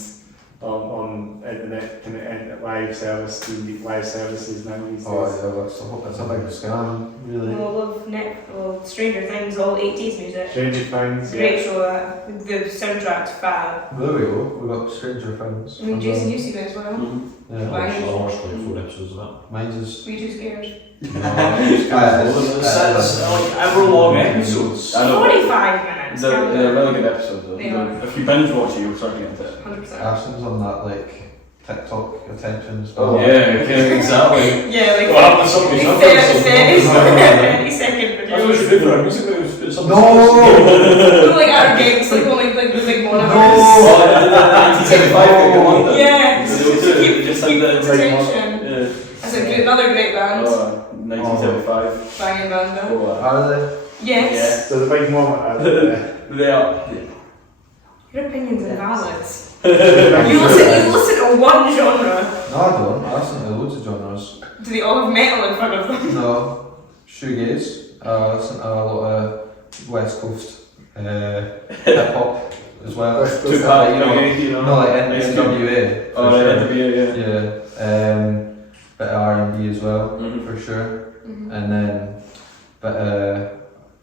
on internet live services now these days. Oh yeah, it's a big scam, really. I love Stranger Things, all 80s music. Stranger Things, Great show that. The soundtrack's fab. There we go, we got Stranger Things. I mean, Jason, you've seen it as well. Yeah. I watched like 4 episodes of that. Mine's just. Were you too scared? It's like hour-long episodes. I know. 45 minutes. They're really good episodes though. They are. If you binge watch it, you'll start to get into it. 100%. Ashton's on that like TikTok attention Oh spell. yeah, okay, exactly. Yeah, like What happened to something? 30 second That's what you videos. should do for our music videos. Put something. No! Like our gigs, like only like the big monitors. Oh, 1975 gig in London. Yeah, So to they keep just the like that. attention. Yeah. That's another great band. 1975. Banging band though. Oh, Are they? Yes. So the big moment out there. They are. Your opinions are valid. You listen to one genre. No, I don't. I listen to loads of genres. Do they all have metal in front of them? No, shoegaze. I listen to a lot of West Coast hip hop as well. Tupac, No, like NWA. Oh, NWA, yeah. Yeah. Bit of R&B as well, Mhm. for sure. Mhm. And then,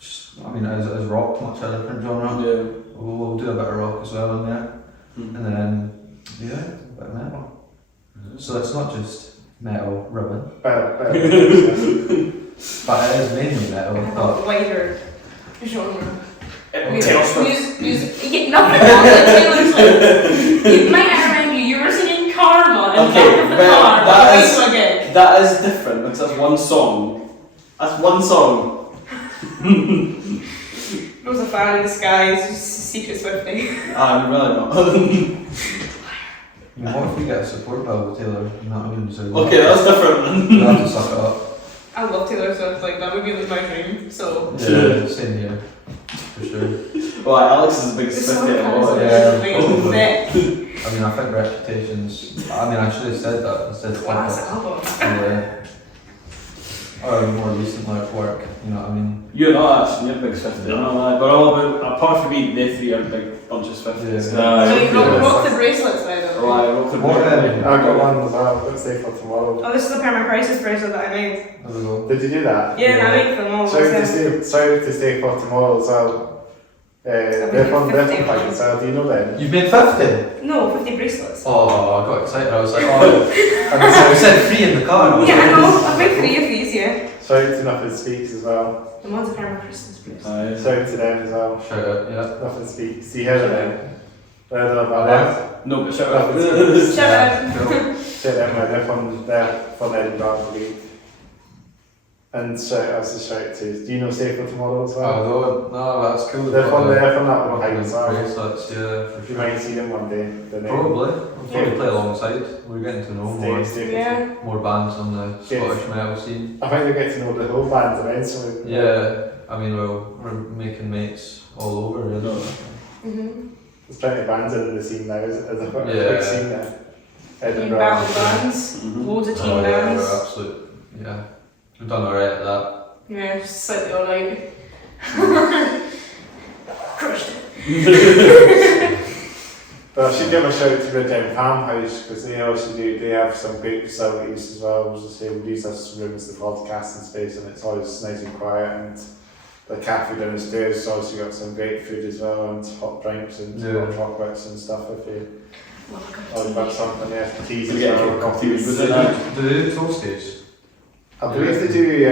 is rock much a different genre? Yeah. We'll do a bit of rock as well in there. Mhm. And then, yeah, a bit of metal. So it's not just metal ribbon, but it is mainly metal. A But wider genre. Taylor Swift. Music. Yeah, nothing wrong with Taylor Swift. You might remind you were singing Karma in Okay, back of the but car. that on the way is- to a gig. That is different because that's one song. That's one song. I was a fan in disguise, just secret Swiftie. I'm really not. I mean, what if we get a support bill with Taylor? You know what I mean? So Okay, that's different. we have to suck it up. I love Taylor Swift, like that would be like my dream. So Yeah, same here, for sure. Well, Alex is a big the Swiftie. song I comes know it. Yeah. thick. I mean, I think Reputations. I should have said that instead of Last think album. or more recent work. You know what I mean? You're not actually, you're a big Swiftie. I'm not lying. But all about, apart from me, they three are a big bunch of Swifties. Yeah. So you rock the bracelets by the way. Oh, I wrote the What, I got one as well. Let's say for tomorrow. Oh, this is the Permacrisis bracelet that I made. There we go. Did you do that? Yeah, I make them all. Sorry to stay for tomorrow as well. They're from 50 Fight as well. Do you know them? You've made 50? No, 50 bracelets. Oh, I got excited. I was like, oh, And I said 3 in the car. Yeah, I know. I've made 3 of these, yeah. shout out to Nothing Speaks as well. The one's a Permacrisis bracelet. Shout out to them as well. Shout out, yeah. Nothing Speaks. See how them. I don't know about them. No, but shut Nothing up. Speaks. Shout out. Shout them out. They're from Edinburgh, I believe. And shout out to. Do you know Stay for Tomorrow as well? Oh, no, that's cool. They're from that one height as well. Bracelets, yeah, for You sure. might see them one day. Probably. We'll probably play alongside. We're getting to know Stay Yeah. more bands on the Scottish metal scene. I think they get to know the whole band eventually. Yeah, I mean, we're making mates all over, really. There's plenty of bands in the scene now. There's a big Yeah. scene there. Team Edinburgh. battle bands. Loads of team Oh, yeah, bands. we're absolute, yeah. We've done alright at that. Yeah, just slightly alright. Crushed it. But I should give a shout out to the Farmhouse because they have some great facilities as well. As I say, we use this room as the podcasting space and it's always nice and quiet, and the cafe downstairs has also got some great food as well and hot drinks and hot chocolates and stuff if you Love a cup Oh, of you've got something there for teas Can as we get a well. cup of tea? Was Do it that? they do toasties? I believe they do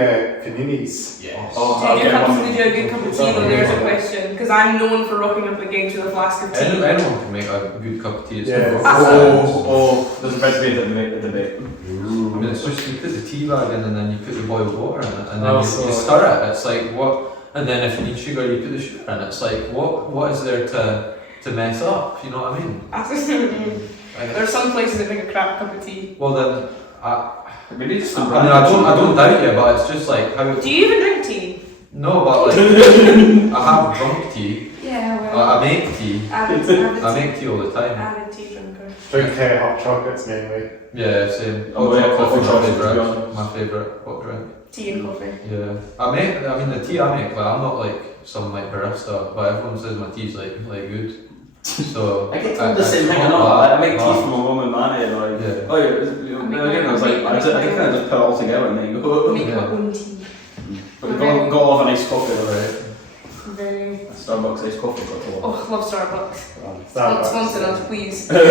paninis. Yes. tea. Do you do a good cup of tea though? There's a question. Because I'm known for rocking up a gigs with a flask of tea. Anyone can make a good cup of tea. It's Yeah. not There's a bit of debate. I mean, it's just you put the tea bag in and then you put the boiled water in it and then Oh, you so- stir it. It's like what? And then if you need sugar, you put the sugar in. It's like what is there to mess up? You know what I mean? Like, There's some places that make a crap cup of tea. well then, Maybe just I don't doubt you, but it's just like how. Do you even drink tea? No, but like I have drunk tea. Yeah, I make tea. Avid I make tea all the time. avid tea drinker. Drink hot chocolates mainly. Yeah, same. Oh, yeah, coffee my chocolate, to be favourite. honest. My favourite hot drink. Tea and coffee. Yeah, I mean the tea I make. Like I'm not like some like barista, but everyone says my tea's like good. So I get told the same thing. I know. I make tea from a woman, man. Like, Yeah. oh yeah. Again, I was like, I kind of just put it all together and then go. Make Yeah. my own tea. But we got all of a nice coffee. Right. Very. Starbucks iced coffee. Got a lot. Oh, love Starbucks. Starbucks. Sponsor us, please. No,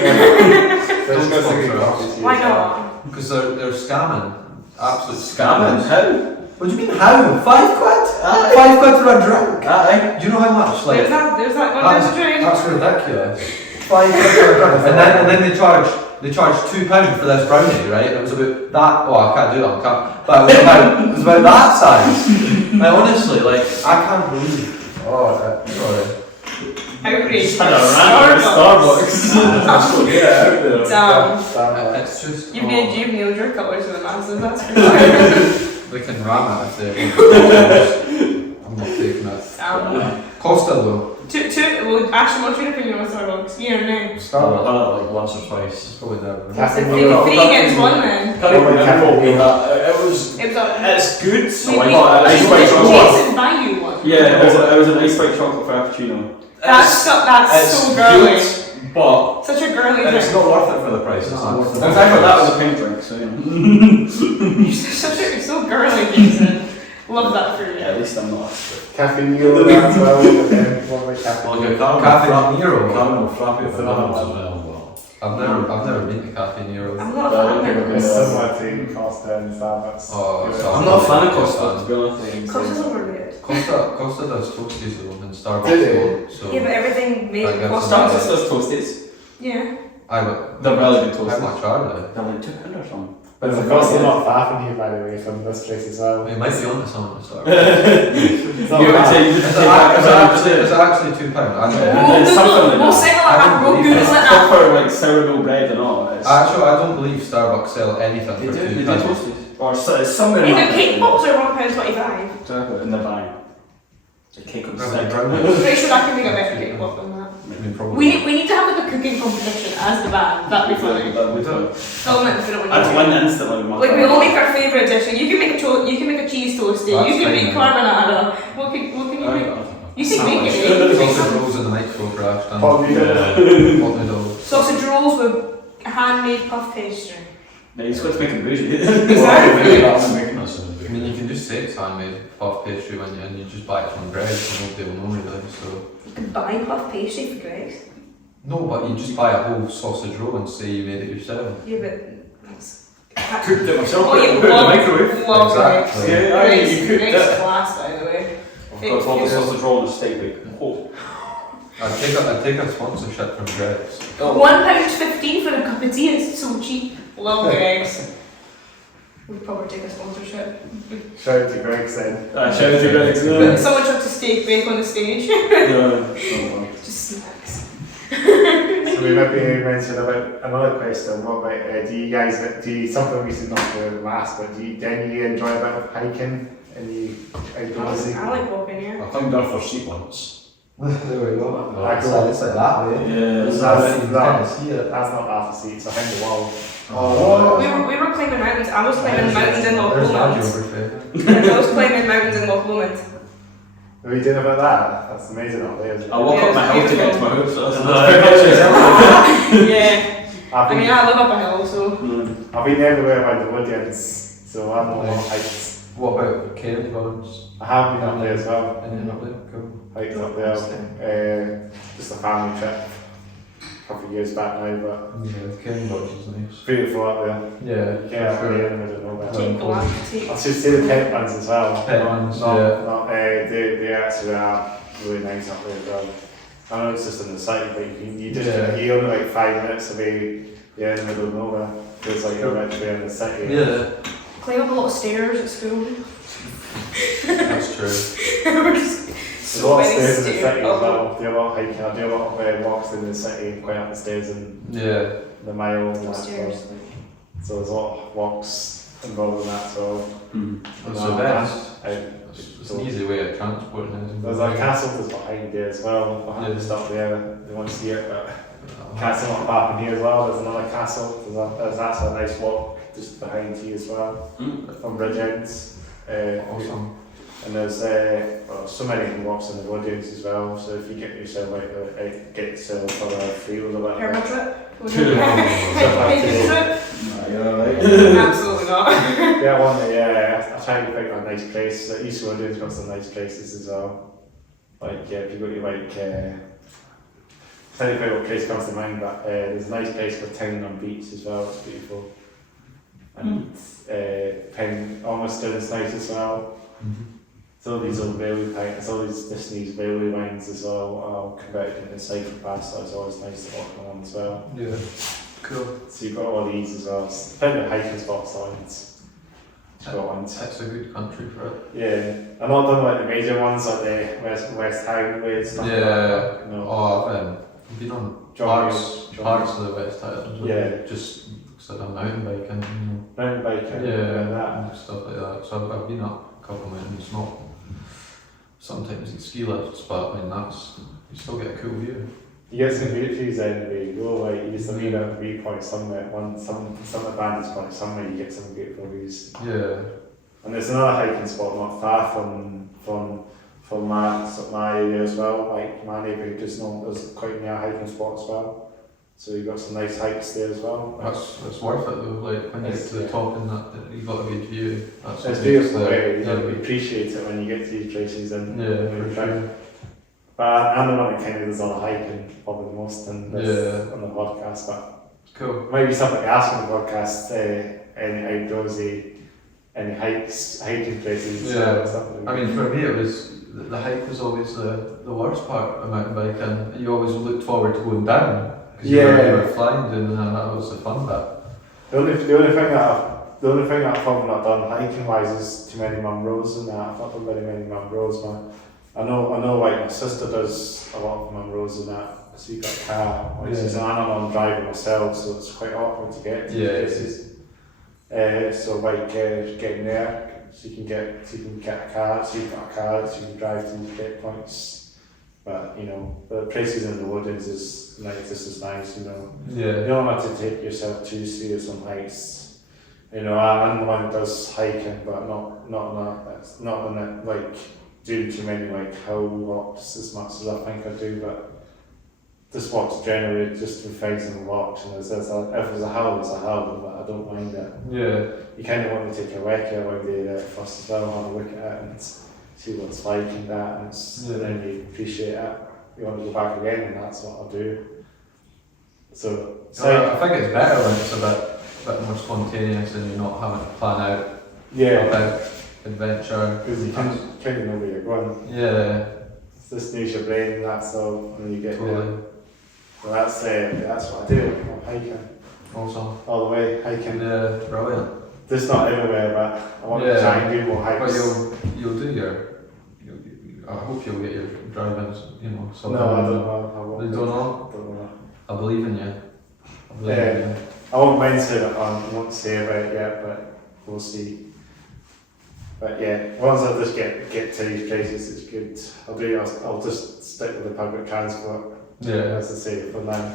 There's no secret Don't coffee tea Why as well. not? because they're scamming. Absolute Scamming? scammers. How? What do you mean how? £5? £5 for a drink? Aye. Do you know how much? Like There's that one, there's a drink. that's ridiculous. £5 for a drink. And then they charge £2 for this brownie, right? And it was about that. Oh, I can't do that. I can't. But it was about that size. Like honestly, like I can't believe. Oh, sorry. Outrage. Just had a rant at Starbucks. Yeah, out there. Damn. It's just. You've nailed your colours to the masses, that's for sure. They can ram it if they. I'm not taking it. Costa though. Well, Ashton, what's your opinion on Starbucks? Yeah or no? I've Starbucks. had it like once or twice. It's probably never. Cafe Three Nero. against one then. Can't even remember what we had. It was. It was a. It's good. So I We- got an ice white chocolate. Jason buy you one. Yeah, it was an ice white chocolate frappuccino. That's so girly. Good, but Such a girly it's drink. not worth it for the price. It's No, not worth it. it's In not. fact, that was a pink drink. So yeah. You're so girly, Jason. Love that for you. Yeah, at least I'm not. Cafe Nero as well. But then one with Cafe Like Nero. a caramel Cafe frap- Nero. caramel frappe It's for another donuts as one. well. I've never been to Cafe Nero. I'm not a I don't fan think of I've It's this. similar to Costa and Starbucks. Oh, Good. so I'm not a fan of Costa, to be honest. Costa's overrated. Costa does toasties though, and Starbucks Do they? don't. So Yeah, but everything made I guess Costa. Starbucks does toasties. Yeah. but They're really good how toasties. much are they? They're like £2 or something. But the Costa not far from here, by the way, from this place as well. We might be on to something with Starbucks. It's not You would bad. say you Is just it take that as is it actually £2? I don't know. It's something like We'll that. say it like I that. don't We'll believe Google It's it now. proper like sourdough bread and all. It's, Actually, I don't believe Starbucks sell anything they for do £2. toasties. Or it's somewhere Hey, in the that. cake pops are £1.25. Exactly, in the bag. The cake of Brownie, sick. brownie. Pretty sure I can make a better cake pop than that. I mean, probably. We need to have like a cooking competition as the band. That'd be funny. That would do. Film it and put it on I'd YouTube. win instantly with my Like we all make our favourite dish. Like, you can make a cheese toasty. That's You can fine, make then. carbonara. What can you make? You can make it. Sausage rolls in the microwave crash. Pot noodle. Pot noodle. Sausage rolls with handmade puff pastry. Yeah, he's got to make it bougie. Exactly. That's making us I mean, you can just say it's handmade puff pastry and you just buy it from bread, so nobody will know really. So You can buy puff pastry for Greg's. no, but you just buy a whole sausage roll and say you made it yourself. Yeah, but that's. cooked it myself. Oh, you put it in the love microwave. Love Greg's. Exactly. Yeah, Greg's, you cooked Greg's it. class, by the way. I've got all the sausage roll and a steak bake. Oh. I'd take a sponsorship from Greg's. £1.15 for a cup of tea is so cheap. Love Greg's. We'd probably take a sponsorship. Shout out to Greg then. Shout out to Greg's. Someone chucked a steak bake on the stage. Yeah. Just snacks. So we might be mentioning about another question. What about do you guys something we should not do last, but do you enjoy a bit of hiking and you outdoorsy? I like walking, yeah. I climbed off for sheep once. There we go. I go- It's like that way. Yeah. That's not half a seat, it's behind the wall. We were climbing mountains. I was climbing mountains in Loch There's my Lomond. geography. I was climbing mountains in Loch Lomond. Are we doing about that? That's amazing up there, isn't it? I walk Yeah, up my it's hill to get to my beautiful. house. Yeah. I I've mean, been, I live up a hill, so. I've been everywhere around the woods, so I'm not on hikes. What about campgrounds? I have been up there as well, Anything up there? Cool. hiked up there, just a family trip. couple of years back now, but Yeah, the Ken Lodge is nice. beautiful up there. Yeah, You can't for really sure. in the middle of nowhere. Take black to take. I should say the pet ones as well. Pet ones, not, yeah. Not, they actually are really nice up there as well. I know it's just in the city, but you just Yeah. you're only like 5 minutes away, in the middle of nowhere. Feels like you're literally in the city. Yeah, Climb up a lot of stairs at school. that's true. We're just There's a so lot of many stairs in the stairs. city as well. Do a lot of hiking. I do a lot of walks in the city and quite up the stairs and Yeah, the mile and that. Upstairs. So there's a lot of walks involved in that. So that's the best. I- It's an easy way of transporting it. there's a castle that's behind there as well. Behind Yeah. the stuff there. They want to see it, but castle not far from here as well. There's another castle. There's actually a nice walk just behind here as well from Bridge Ends. Awesome. And there's so many walks in the woodlands as well. So if you get yourself get yourself for a field or whatever. Perma trip. Yeah. Trip. Nah, you're alright. Absolutely not. Yeah, one day, yeah. I try to pick a nice place. East Woodlands got some nice places as well. Like, if you go to try to pick what place comes to mind, but there's a nice place called Town on Beach as well. It's beautiful. And Penn Almost nice as well. So these old railway pints, all these Disney's railway lines as well. I'll convert it into cycle paths, so it's always nice to walk along as well. Yeah, cool. So you've got all these as well. Plenty of hiking spots on Scotland. That's a good country for it. Yeah, I'm not done like the major ones like the West Highway and stuff like Yeah. that. You know, Oh, I've been on John parts of the West Highlands. Yeah. Just because I'm mountain biking, mountain biking and that. and stuff like that. So I've been up a couple of mountains, not sometimes in ski lifts, but I mean you still get a cool view. You get some good views anyway. You go like you just need a viewpoint somewhere, some advantage point somewhere. You get some beautiful views. Yeah, And there's another hiking spot not far from my area as well. Like my neighbourhood, there's quite near a hiking spot as well. So you've got some nice hikes there as well. it's worth it though. Like when you get to the top and that you've got a good view. That's what It's makes beautiful, the- right? You yeah, appreciate it when you get to these places and Yeah, when you for try. sure. But I'm the one that kind of does all the hiking probably the most on the podcast. But cool. maybe something to ask on the podcast, any outdoorsy, any hiking places. Yeah. Or something. I mean, for me, it was the hike was always the worst part of mountain biking. You always looked forward to going down because you were flying down, and that was the fun bit. The only thing I've probably not done hiking wise is too many Munros and that. I've not done very many Munros, but I know like my sister does a lot of Munros and that. So you've got a car, which is an I'm driving myself, so it's quite awkward to get to places. So like getting there, so you can get a car, so you've got a car, so you can drive to the get points. But you know, the places in the woodlands is just as nice, you know. Yeah. You don't have to take yourself too serious on hikes. You know, I'm the one that does hiking, but not in it, like doing too many like hill walks as much as I think I do, but just walks generally just for friends and walks, and if there's a hill, there's a hill, but I don't mind it. Yeah. You kind of want to take a recce one day there first as well, have a look at it and see what it's like and that, and then you appreciate it. You want to go back again, and that's what I'll do. So I think it's better when it's a bit more spontaneous and you're not having to plan out about adventure. Because you kind of know where you're going. Yeah. It's just news your brain and that's all, and you get Totally. there. So that's what I do. I'm hiking Awesome. all the way, hiking. Yeah, brilliant. Just not everywhere, but I want to try and do more hikes. But you'll do I hope you'll get your driving, so No, I don't know. I won't. You don't know? Don't know. I believe in you. I won't mind saying it on. I won't say about it yet, but we'll see. But yeah, once I just get to these places, it's good. I'll just stick with the public transport. Yeah. As I say, for now.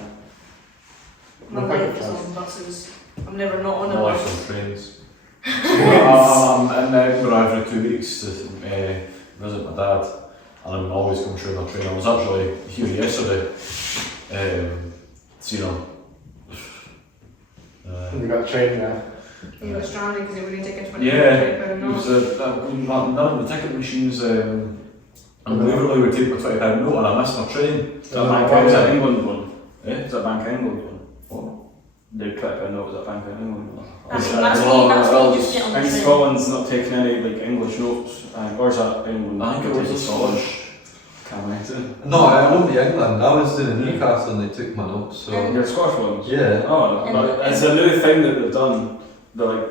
My life is on buses. I'm never not on a My bus. life's on trains. I'm in Edinburgh every 2 weeks to visit my dad, and I'm always going through my train. I was actually here yesterday, seeing him. You got a train now. You got stranded because it wouldn't take a 20 Yeah, minute it was none of the ticket machines. Unbelievably would take my £20 note, and I missed my train. Oh I my was God. at England one, Is that Bank of England one? What? The trip I know was at Bank of England one. That's what you just get on the I think train. Scotland's not taking any like English notes, or is that England? I think it was Taking Scottish. Can't imagine. No, I won't be England. I was doing Newcastle and they took my notes. So Your Scottish ones? yeah. Oh, but it's a new thing that they've done. They're like,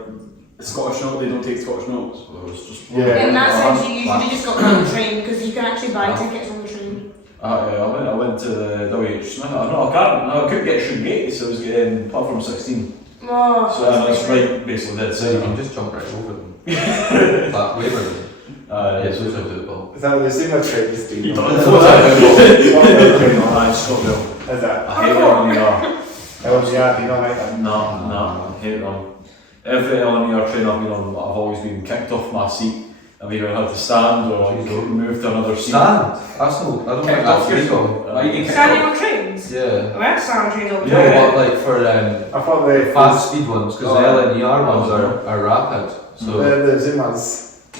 Scottish note, they don't take Scottish notes. So it was just Yeah. In that sense, you usually just got on the train because you can actually buy tickets on the train. Yeah, I went to the WH Smith. I couldn't get Shoegate, so I was getting platform 16. Oh, So that's right, basically dead So you center. can just jump right over them. That waiver them. Yeah, It's also doable. Is that what the Zuma trains do? You don't Is know that I Scotland. that? I hate LNER. LGR, do you not like that? No, I hate them. Every LNER train I've been on, I've always been kicked off my seat. I've either had to stand or like moved to another seat. Stand? That's no, I don't think Kicked off that's your legal. Why are you getting kicked standing off? on trains? Yeah. Oh, I have to stand on trains all the No, time. but like for I thought the fast speed ones, because Oh. the LNER ones are rapid. So the Zumas.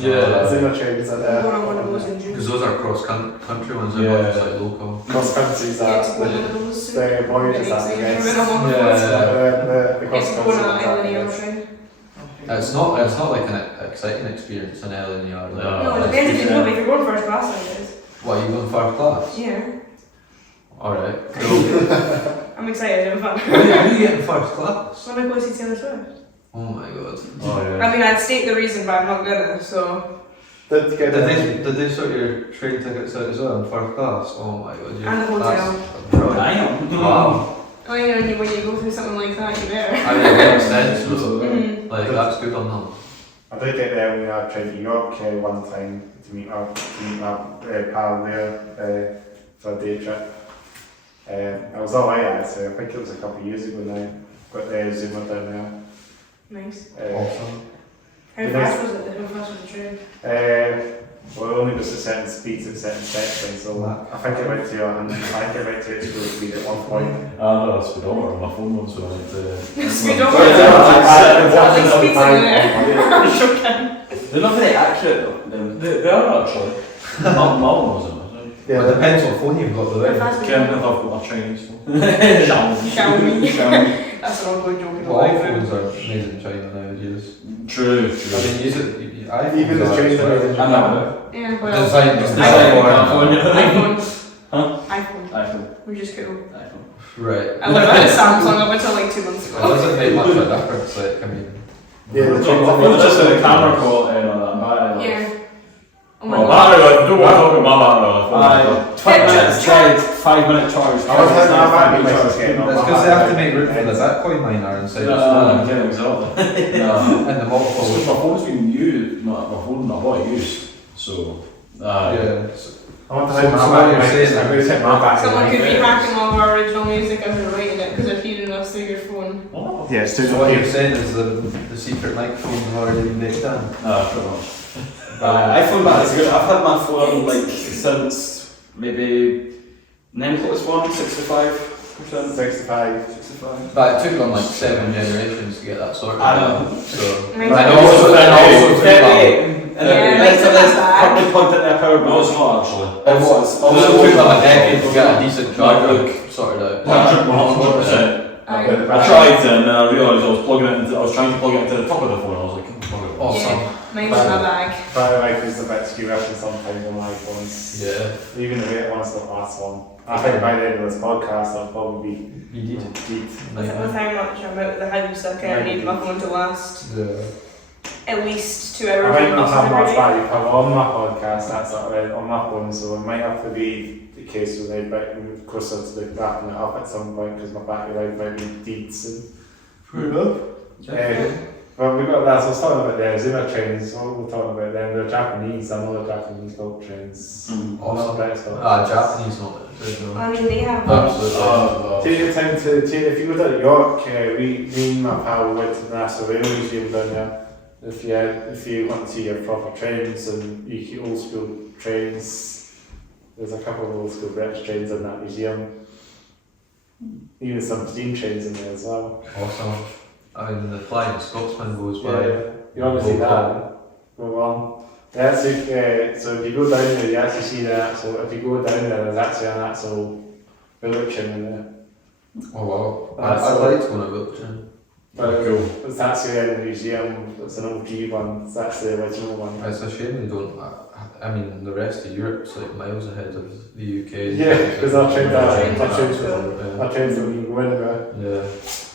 yeah, Zuma trains are I'm there. going on one of those in June. because those are cross country ones. Yeah. They're just like local. Cross countries Yeah, are to go on one of those. the voyages are Really the excited. I'm on Yeah. the cross It's going on countries an are LNER the train. It's not like an exciting experience in LNER. No. No, it depends if you go, if you're going first class, like this. What, you going first class? Yeah. Alright, cool. I'm excited, I'm fun. How are you getting first class? When I go see Taylor Swift. Oh my god. Oh I yeah. mean, I'd state the reason, but I'm not gonna, so. Did get Did they sort your train tickets out as well in first class? Oh my god. And the hotel. That's brilliant. Damn. Wow. Oh, you know, when you go through something like that, you better. I mean, it makes sense. Mm. Like, that's good on them. I did get there when I tried to York one time to meet my pal there for a day trip. I was alright actually, I think it was a couple of years ago now. Got the Zuma down Nice. there. Awesome. How It fast was it? How fast was the train? Well, it only goes to certain speeds at certain sections, so I think it went to its full speed at one point. I know, speedometer on my phone once when I went to... Speedometer. They're not very accurate though. They are actually. My mum wasn't. But it depends what phone you've got though. How fast was Can't it? if I've got my Chinese phone. Xiaomi. That's an ongoing joke. Well, iPhones are made in China nowadays. True. I mean, iPhones Even the are trains as are well. made in I know. Yeah, well. Designed iPhone. Huh? iPhone. iPhone. Which is cool. iPhone. Right. I learned Samsung up until like 2 months It ago. doesn't make much of a difference, like, I mean. Yeah, the It's trains are made just the camera quality and all that battery life. Yeah. Oh my Oh, god. battery life. Don't want to talk about my battery life. 20 minutes charge, 5 minute charge. I was having my battery life getting on. It's because they have to make room for the Bitcoin miner inside the phone. Yeah, exactly. No. And the It's multiple. because my phone's been used, my phone, I bought it used, so... Yeah. I want to So- have so my what you're battery saying- I'm going to take my battery Someone could be life. hacking all of our original music as we're writing it because they're feeding us through your phone. Oh. Yeah, it's So what you're saying is the secret microphone has already been baked in. Pretty much. iPhone battery's good. I've had my phone like since maybe 9 plus 1, 65%. 65. 65. But it took them like 7 generations to get that sorted. I know. So. Mine's And like- also took Yeah, mine's a bit bad. Currently plugged into a power No, bank. it's not actually. It also took them a decade to get a decent charger sorted out. 100%. I- I tried to, and then I realised I was trying to plug it into the top of the phone. I was like, plug it. Awesome. Yeah, mine's in my bag. Battery life is a bit screw up sometimes on iPhones. Yeah. Even the great ones don't last long. I think by the end of this podcast I'll probably be You did. deep. With how much I'm out of the house, I kind of need my phone to last Yeah. at least 2 I hours. might not have much every day. battery power on my podcast, that's not right, on my phone, so it might have to be the case when I bring closer to the wrapping it up at some point because my battery life might be deed soon. Fair enough. But we've got that, so I was talking about the Zuma trains, what we're talking about them, they're Japanese, I know they're Japanese built trains. Awesome. Not Japanese not it. I mean, they have. Absolutely. Take your time if you go down to York, me and my pal went to the National Rail Museum down there. If you want to see your proper trains and you keep old school trains, there's a couple of old school British trains in that museum. Even some steam trains in there as well. Awesome. I mean, the Flying Scotsman goes by. Yeah, you want to see that? Go on. That's if, so if you go down there, you actually see the actual. If you go down there, there's actually an actual village in there. Oh wow. That's I'd so- like to go on a boat train. But Cool. it's actually in the museum. It's an OG one. It's actually the original one. It's a shame we don't. I mean, the rest of Europe's like miles ahead of the UK. Yeah, because our trains Trains our are trains not our trains don't even go anywhere. Yeah.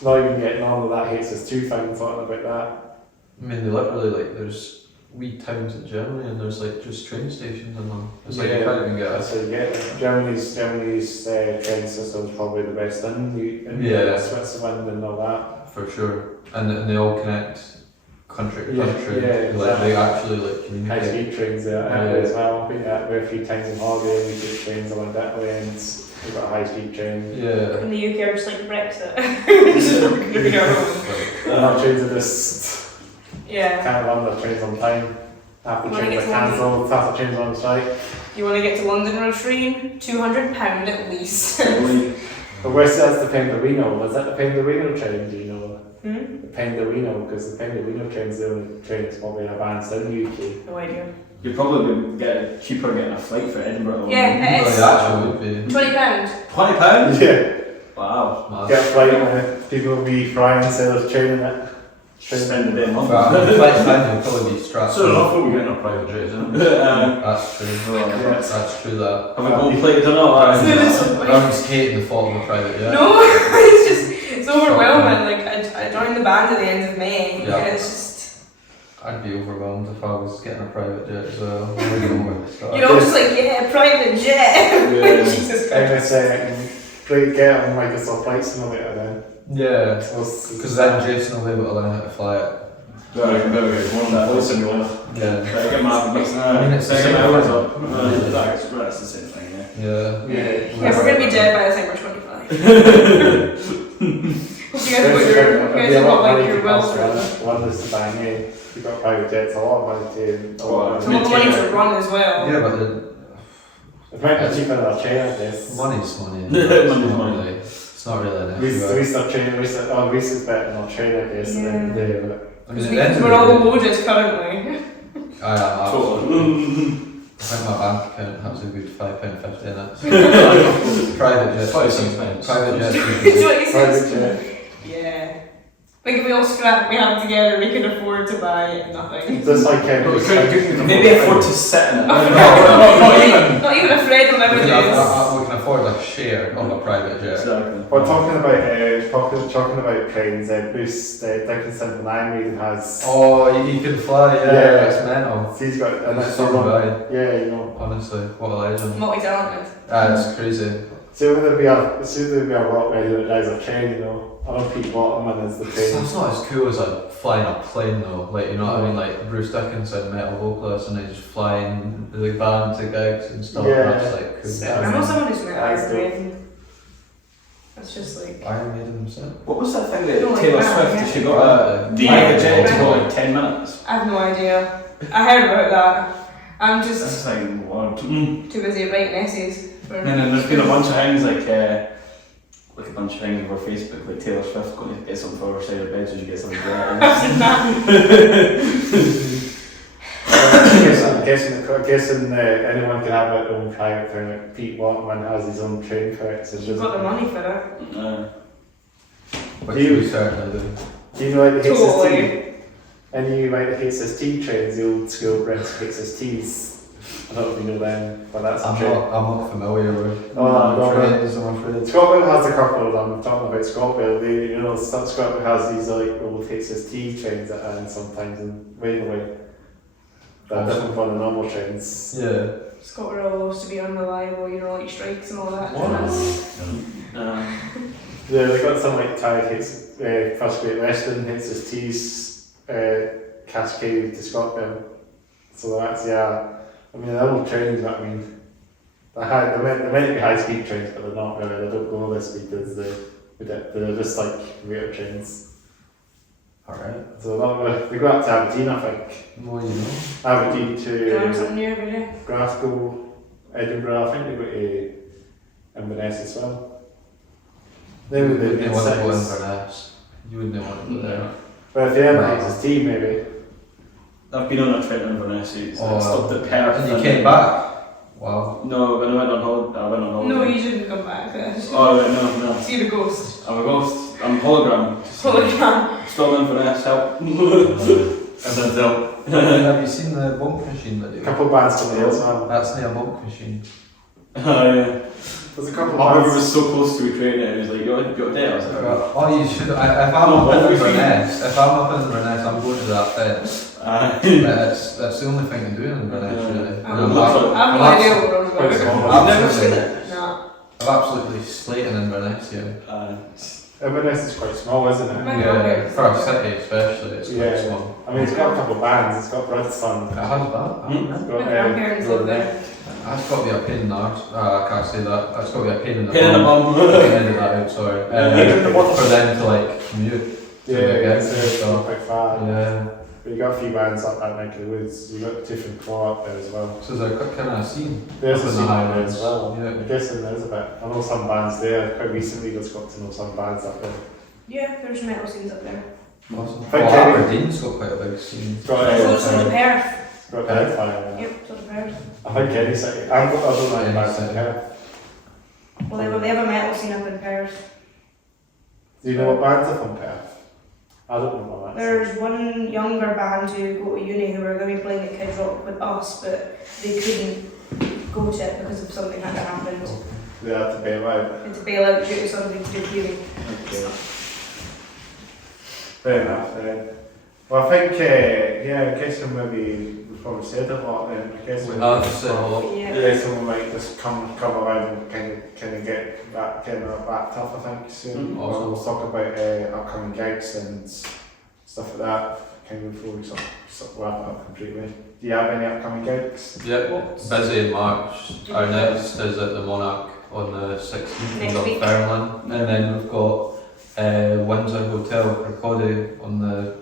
Not even getting on with that hates us too fine talking about that. I mean, they literally like there's wee towns in Germany and there's like just train stations in them. It's like you Yeah. can't even get That's what you get. Germany's train system's probably the best in Yeah. Switzerland and all that. for sure, and they all connect country to Yeah, country. yeah, Like they exactly. actually like High communicate. speed trains there as well. I think that we're a few times in holiday we take trains around Italy and we've got a high speed train. Yeah. In the UK are just like Brexit. Just not gonna be our own. And our trains are just Yeah. can't run their trains on time. Half the Wanna trains get are to London? cancelled, half the trains are on strike. You want to get to London on a train? £200 at least. But where's that's the Pendolino? Was that the Pendolino train? Do you know? Hmm? The Pendolino, because the Pendolino train's the only train that's probably advanced in the UK. No idea. You'd probably be cheaper getting a flight for Edinburgh. Yeah, it Well, is. the actual would be. £20. £20? Yeah, Wow. Mad. get a flight and people will be flying instead of training it. Spend the day in Well, London. flight time would probably be strapped. So enough what we get in a private jet, isn't it? That's true. Yeah. That's true. That. Have we got plated or not? I'm skating the fault of the private jet. No, it's just, it's overwhelming. Like, I joined the band at the end of May, Yeah. and it's just, I'd be overwhelmed if I was getting a private jet as well. I don't know where to start. you know, just like, yeah, private jet. Yeah. Jesus Christ. MSA, get on Microsoft Flight Simulator then. Yeah. Because Because then Jason will be able to learn how to fly it. Very good. One of the voice simulator. Yeah. Get my I mean, it's the same hours thing. up. That's the same thing, yeah. Yeah. Yeah, we're gonna be dead by the time we're 25. Hope you guys have got like your well for one is to bang in. You've got private jets, a lot of money to a lot It's of a lot of money to run as well. Yeah, but It might be cheaper than a train, I guess. money's money. Money's money. Really, it's not really an At least issue. our train, at least is better than our train, I guess. Yeah. And then I mean, at the Because end we're all of the day, loaded currently. I am Totally. I think my bank account has a good £5.50 in it. Private jet. £5-6. Private jet. It's what he private says. jet. Yeah. Like if we all scrap what we have together, we can afford to buy nothing. Just like Maybe afford to sit in it. Not even a Fred will ever We do can, this. we can afford a share of a private jet. Exactly. We're talking about trains. Bruce Dickinson from Iron Maiden has. Oh, you can fly, yeah, Yeah. it's mental. He's got and It's that's so the right. Yeah, you know. Honestly, what a legend. Multi-talented. It's crazy. So would there be a rock radio that drives a train, you know? I know Pete Waterman is the train. That's not as cool as like flying a plane though. Like, you know what I mean? Like Bruce Dickinson, metal vocalist, and he's flying the band to gigs and stuff. Yeah. That's like cool. So, I know someone who's met That's Iron dope. Maiden. That's just like. Iron Maiden himself. What was that thing I don't that like Taylor that, Swift, yeah. she got a private jet to go like 10 minutes? I have no idea. I heard about that. I'm That's just like, what? too busy writing essays. For And then there's been a bunch of things like a bunch of things over Facebook, like Taylor Swift going to get something for her side of bed so she gets something I've better. seen that. I'm guessing anyone can have their own private thing. Like Pete Waterman has his own train for it. So You've got the money for it. Which Do you- we certainly do. Do you know like the HST? Totally. Any you like the HST trains, the old school British HSTs? I don't know if you know them, but that's a I'm train. not familiar with Oh, trains, I'm afraid. Scotland has a couple of them. I'm talking about Scotland. Scotland has these like old HST trains that are sometimes in Waverley. They're different from the normal trains. Yeah. Scotland are always to be unreliable, you know, like strikes and all that. Yeah, they've got some like tired First Great Western HSTs cascaded to Scotland. So that's, I mean, they're old trains, but I mean, they're meant to be high speed trains, but they're not really. They don't go the speed as they're just like rail trains. Alright. So they go up to Aberdeen, I think. Well, you know. Aberdeen Learn to something new every day. Glasgow, Edinburgh, I think they go to Inverness as well. You Then wouldn't the want to go six. Inverness. You wouldn't want to go there. But if they ever HST, maybe. I've been on a train in Inverness, it's Oh, stopped at Perth. And you came back? Wow. No, when I went on holiday. No, you didn't come back. Oh, right, no. See the ghost. I'm a ghost. I'm a hologram. Hologram. Still in for this, help. And then they'll Have you seen the bunk machine a video? couple of bands from the hills, man. That's near a bunk machine. Oh, yeah. There's a couple My of brother bands. was so close to recreating it, he was like, you're dead. I was like, Oh, you should. If I'm up in Inverness, I'm going to that fence. That's the only thing to do in Inverness, Yeah. really. I have no idea what we're Quite about. small. I've never seen it. No. I'm absolutely slating Inverness here. Inverness is quite small, isn't it? Right. Yeah, for a city especially, it's quite Yeah. small. I mean, it's got a couple of bands. It's got Redstone. It has that. It's got, My grandparents live there. That's got to be a pain in the arse. I can't say that. That's got to be a pain in the Pain in the bum. bum. Edit that out, sorry. For them to like commute. yeah, gigs, it's so- quite far. Yeah. But you got a few bands up that neck of the woods. You got different claw up there as well. So there's a kind of scene. There's up a in scene the up there Highlands. as well. Yeah. I'm guessing there's a bit. I know some bands there. Quite recently, just got to know some bands up there. Yeah, there's metal scenes up there. Awesome. Thank Well, you. Aberdeen's got quite a big scene. It's got So the Perth. it's got Deadfire there. Yep, so the Perth. I think any city. I don't like Any bands in city. Perth. Well, they have a metal scene up in Perth. Do you know what bands are from Perth? I don't know what bands. There's one younger band who go to uni who were going to be playing at Kids Rock with us, but they couldn't go to it because of something that had happened. They had to bail out. They had to bail out due to something to do with uni. Okay. Fair enough then. Well, I think, yeah, I guess we've probably said a lot then. I guess We have said a lot. Yeah. yeah, someone might just come around and kind of get back tough, I think, soon. Mhm. We'll talk about upcoming gigs and stuff like that, kind of before we sort of wrap it up completely. Do you have any upcoming gigs? Yep, busy in March. Our next is at the Monarch on the 16th Next of week. Fairland. And then we've got Windsor Hotel Kirkcaldy on the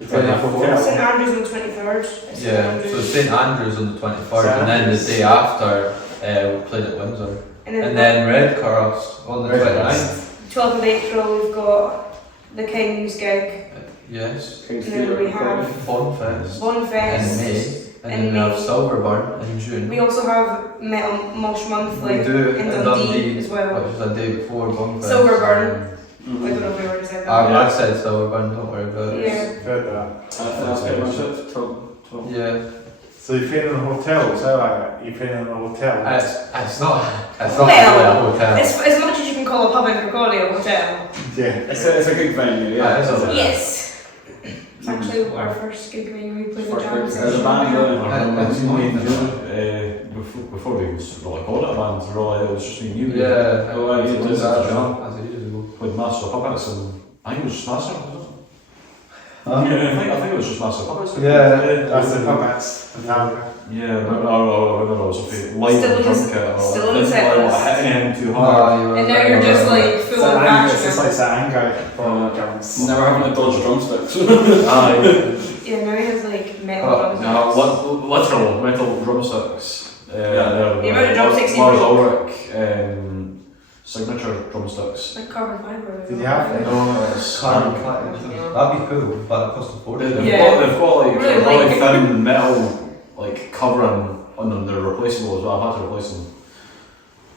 The 24th. St Andrews on the 23rd. It's St Yeah, so Andrews. St Andrews on the 23rd, and then the day after we're playing at Windsor. And And then Crust on the Red 29th. 12th of April we've got the King's gig, Yes. King's and then we Theatre, have Bonfest in Bonfest. May. And in then we have May. Silverburn in June. We also have Metal Mosh Monthly We do in in Dundee as well. which is a day before Bonfest. Silverburn. I Mhm. don't know if we already said that. I said Silverburn, don't worry about it. Yeah. Heard that. That's pretty much it. Till- Yeah. So you're playing in a hotel, so you're playing in a hotel? It's not Well, really a hotel. It's as much as you can call a pub in Kirkcaldy a hotel. Yeah. It's a good venue, yeah. It is a- Yes. It's actually our first gig when we played the First jam gig session. as a band, really. Yeah, it's Me and fine. you, before we really called it a band, really, it was just me and you. Yeah, Oh, I you did did that, that job. As it used to go. With Master Puppets, and I think it was just Master, wasn't it? Huh? I think it was just Master Puppets. That's the puppets. Yeah, but I was a light Still in drum the- kit, or still in the didn't set like list. hitting him too hard. And now you're just like full of It's just passion. like Sanga for drums. Never having to dodge drumsticks. Aye. Yeah, now he has like metal Oh, drums. No, literal metal drumsticks. Yeah. The amount of drumsticks you Lars broke. Ulrich, signature drumsticks. Like carbon fibre. Did you have them? No, it's Carbon platinum. That'd be cool, but it costs a fortune. They've Yeah. got like Really a really like- thin metal like covering on them. They're replaceable as well. I've had to replace them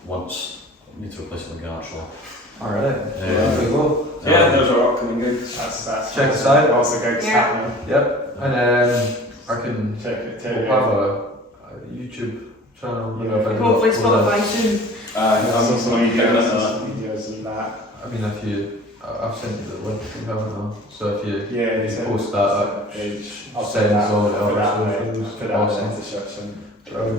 once. I need to replace them again actually. Alright, Yeah. there we go. Yeah, there's our upcoming gigs. That's Check us out. Lots of gigs Yeah. happening. Yep, and then I can Check it we'll too. have a YouTube channel. Yeah. whenever I Hopefully upload it. Spotify soon. Some I'm videos and that. I mean, if you, I've sent you the link if you haven't know. So if you Yeah, you they post that up, page. send us all the I'll put other that in socials. Put that in Awesome. the description. Right.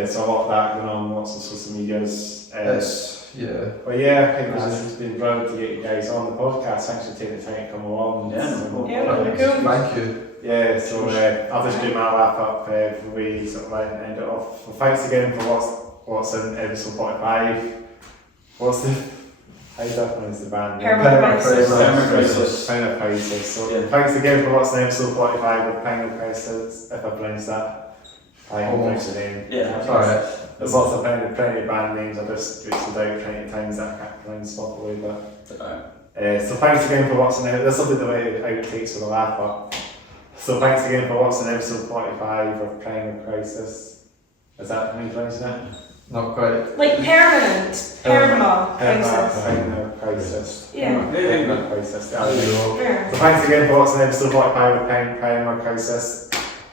Yeah, so a lot of that going on, lots of social medias. It's yeah. But yeah, I think it's been brilliant to get you guys on the podcast. Thanks for taking the time to come along. Yeah, no problem. Yeah, that'd be cool. Thank you. Yeah, so I'll just do my wrap up before we sort of end it off. Well, thanks again for what's in episode 45. What's the how definitely is the band? Permacrisis. Permacrisis. Permacrisis. So Yeah. thanks again for what's in episode 45 of Permacrisis, if I pronounced that. I can pronounce the name. Yeah. That's alright. There's lots of plenty of band names. I just reached it out plenty of times that I can't pronounce properly, but so thanks again for watching it. This will be the way outtakes for the wrap up. So thanks again for watching episode 45 of Permacrisis. Is that how you pronounce it? Not quite. Like permanent. Permacrisis. Permacrisis. Yeah. Permacrisis. There you go. Yeah. So thanks again for watching episode 45 of Permacrisis.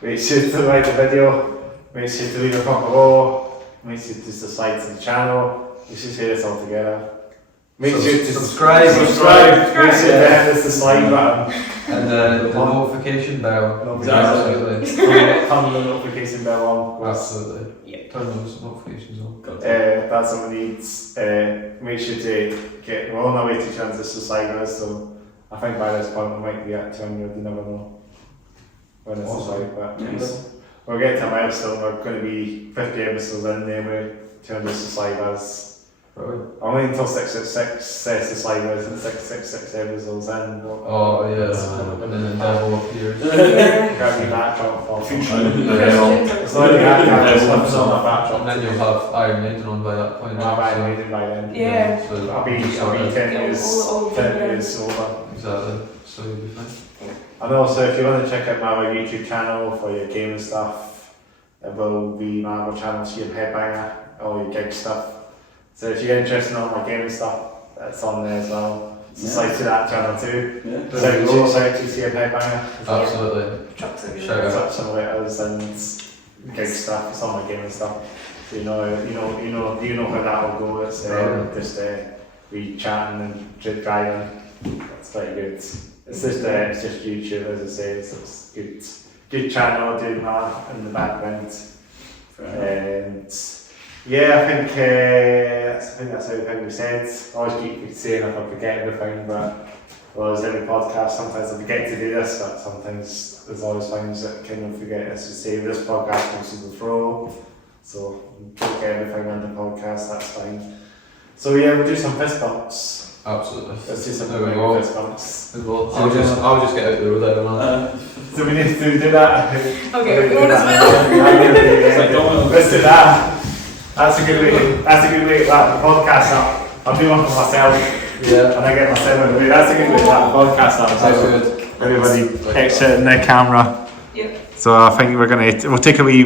Make sure to like the video, make sure to leave a comment below, make sure to subscribe to the channel, make sure to share this all together. Make sure to subscribe. Make sure to hit this dislike button. And the notification bell. Exactly. Turn the notification bell on. Absolutely. Yeah. Turn those notifications on. That's what we need. Make sure to get, we're on our way to 200 subscribers, so I think by this point we might be at 200, you never know when this is out, but we'll get to a milestone. We're going to be 50 episodes in there with 200 subscribers. Brilliant. Only until 666 subscribers and 666 episodes in. Oh yeah, and then the devil appears. Gotta be backdrop for future. It's not like backdrop. And then you'll have Iron Maiden on by that point. I'll buy Maiden by then. Yeah. So I'll be 10 years over. Exactly. So you'll be fine. And also, if you want to check out my other YouTube channel for your gaming stuff, it will be my other channel, so your Headbanger, all your gig stuff. So if you're interested in all my gaming stuff, that's on there as well. Subscribe to that channel too. Yeah. So shout to see your Headbanger. Absolutely. Shout out. Some letters and gig stuff, it's all my gaming stuff. So you know how that will go. It's just we chatting and driving. That's pretty good. It's just YouTube, as I say, so it's good channel doing that in the background. And yeah, I think that's everything we said. I always keep saying if I forget everything, but as every podcast, sometimes I forget to do this, but sometimes there's always things that kind of forget. As you say, this podcast goes to the flow, so don't get everything on the podcast, that's fine. So yeah, we'll do some fist bumps. Absolutely. Let's do some There we go. fist bumps. I'll just get out the road there, man. So we need to do that. Okay, we want as well. Let's do that. That's a good way to wrap the podcast up. I'll do one for myself. Yeah. And I get myself out of the way. That's a good way to wrap the podcast up. That's good. Everybody exit in their camera. Yeah. So I think we'll take a wee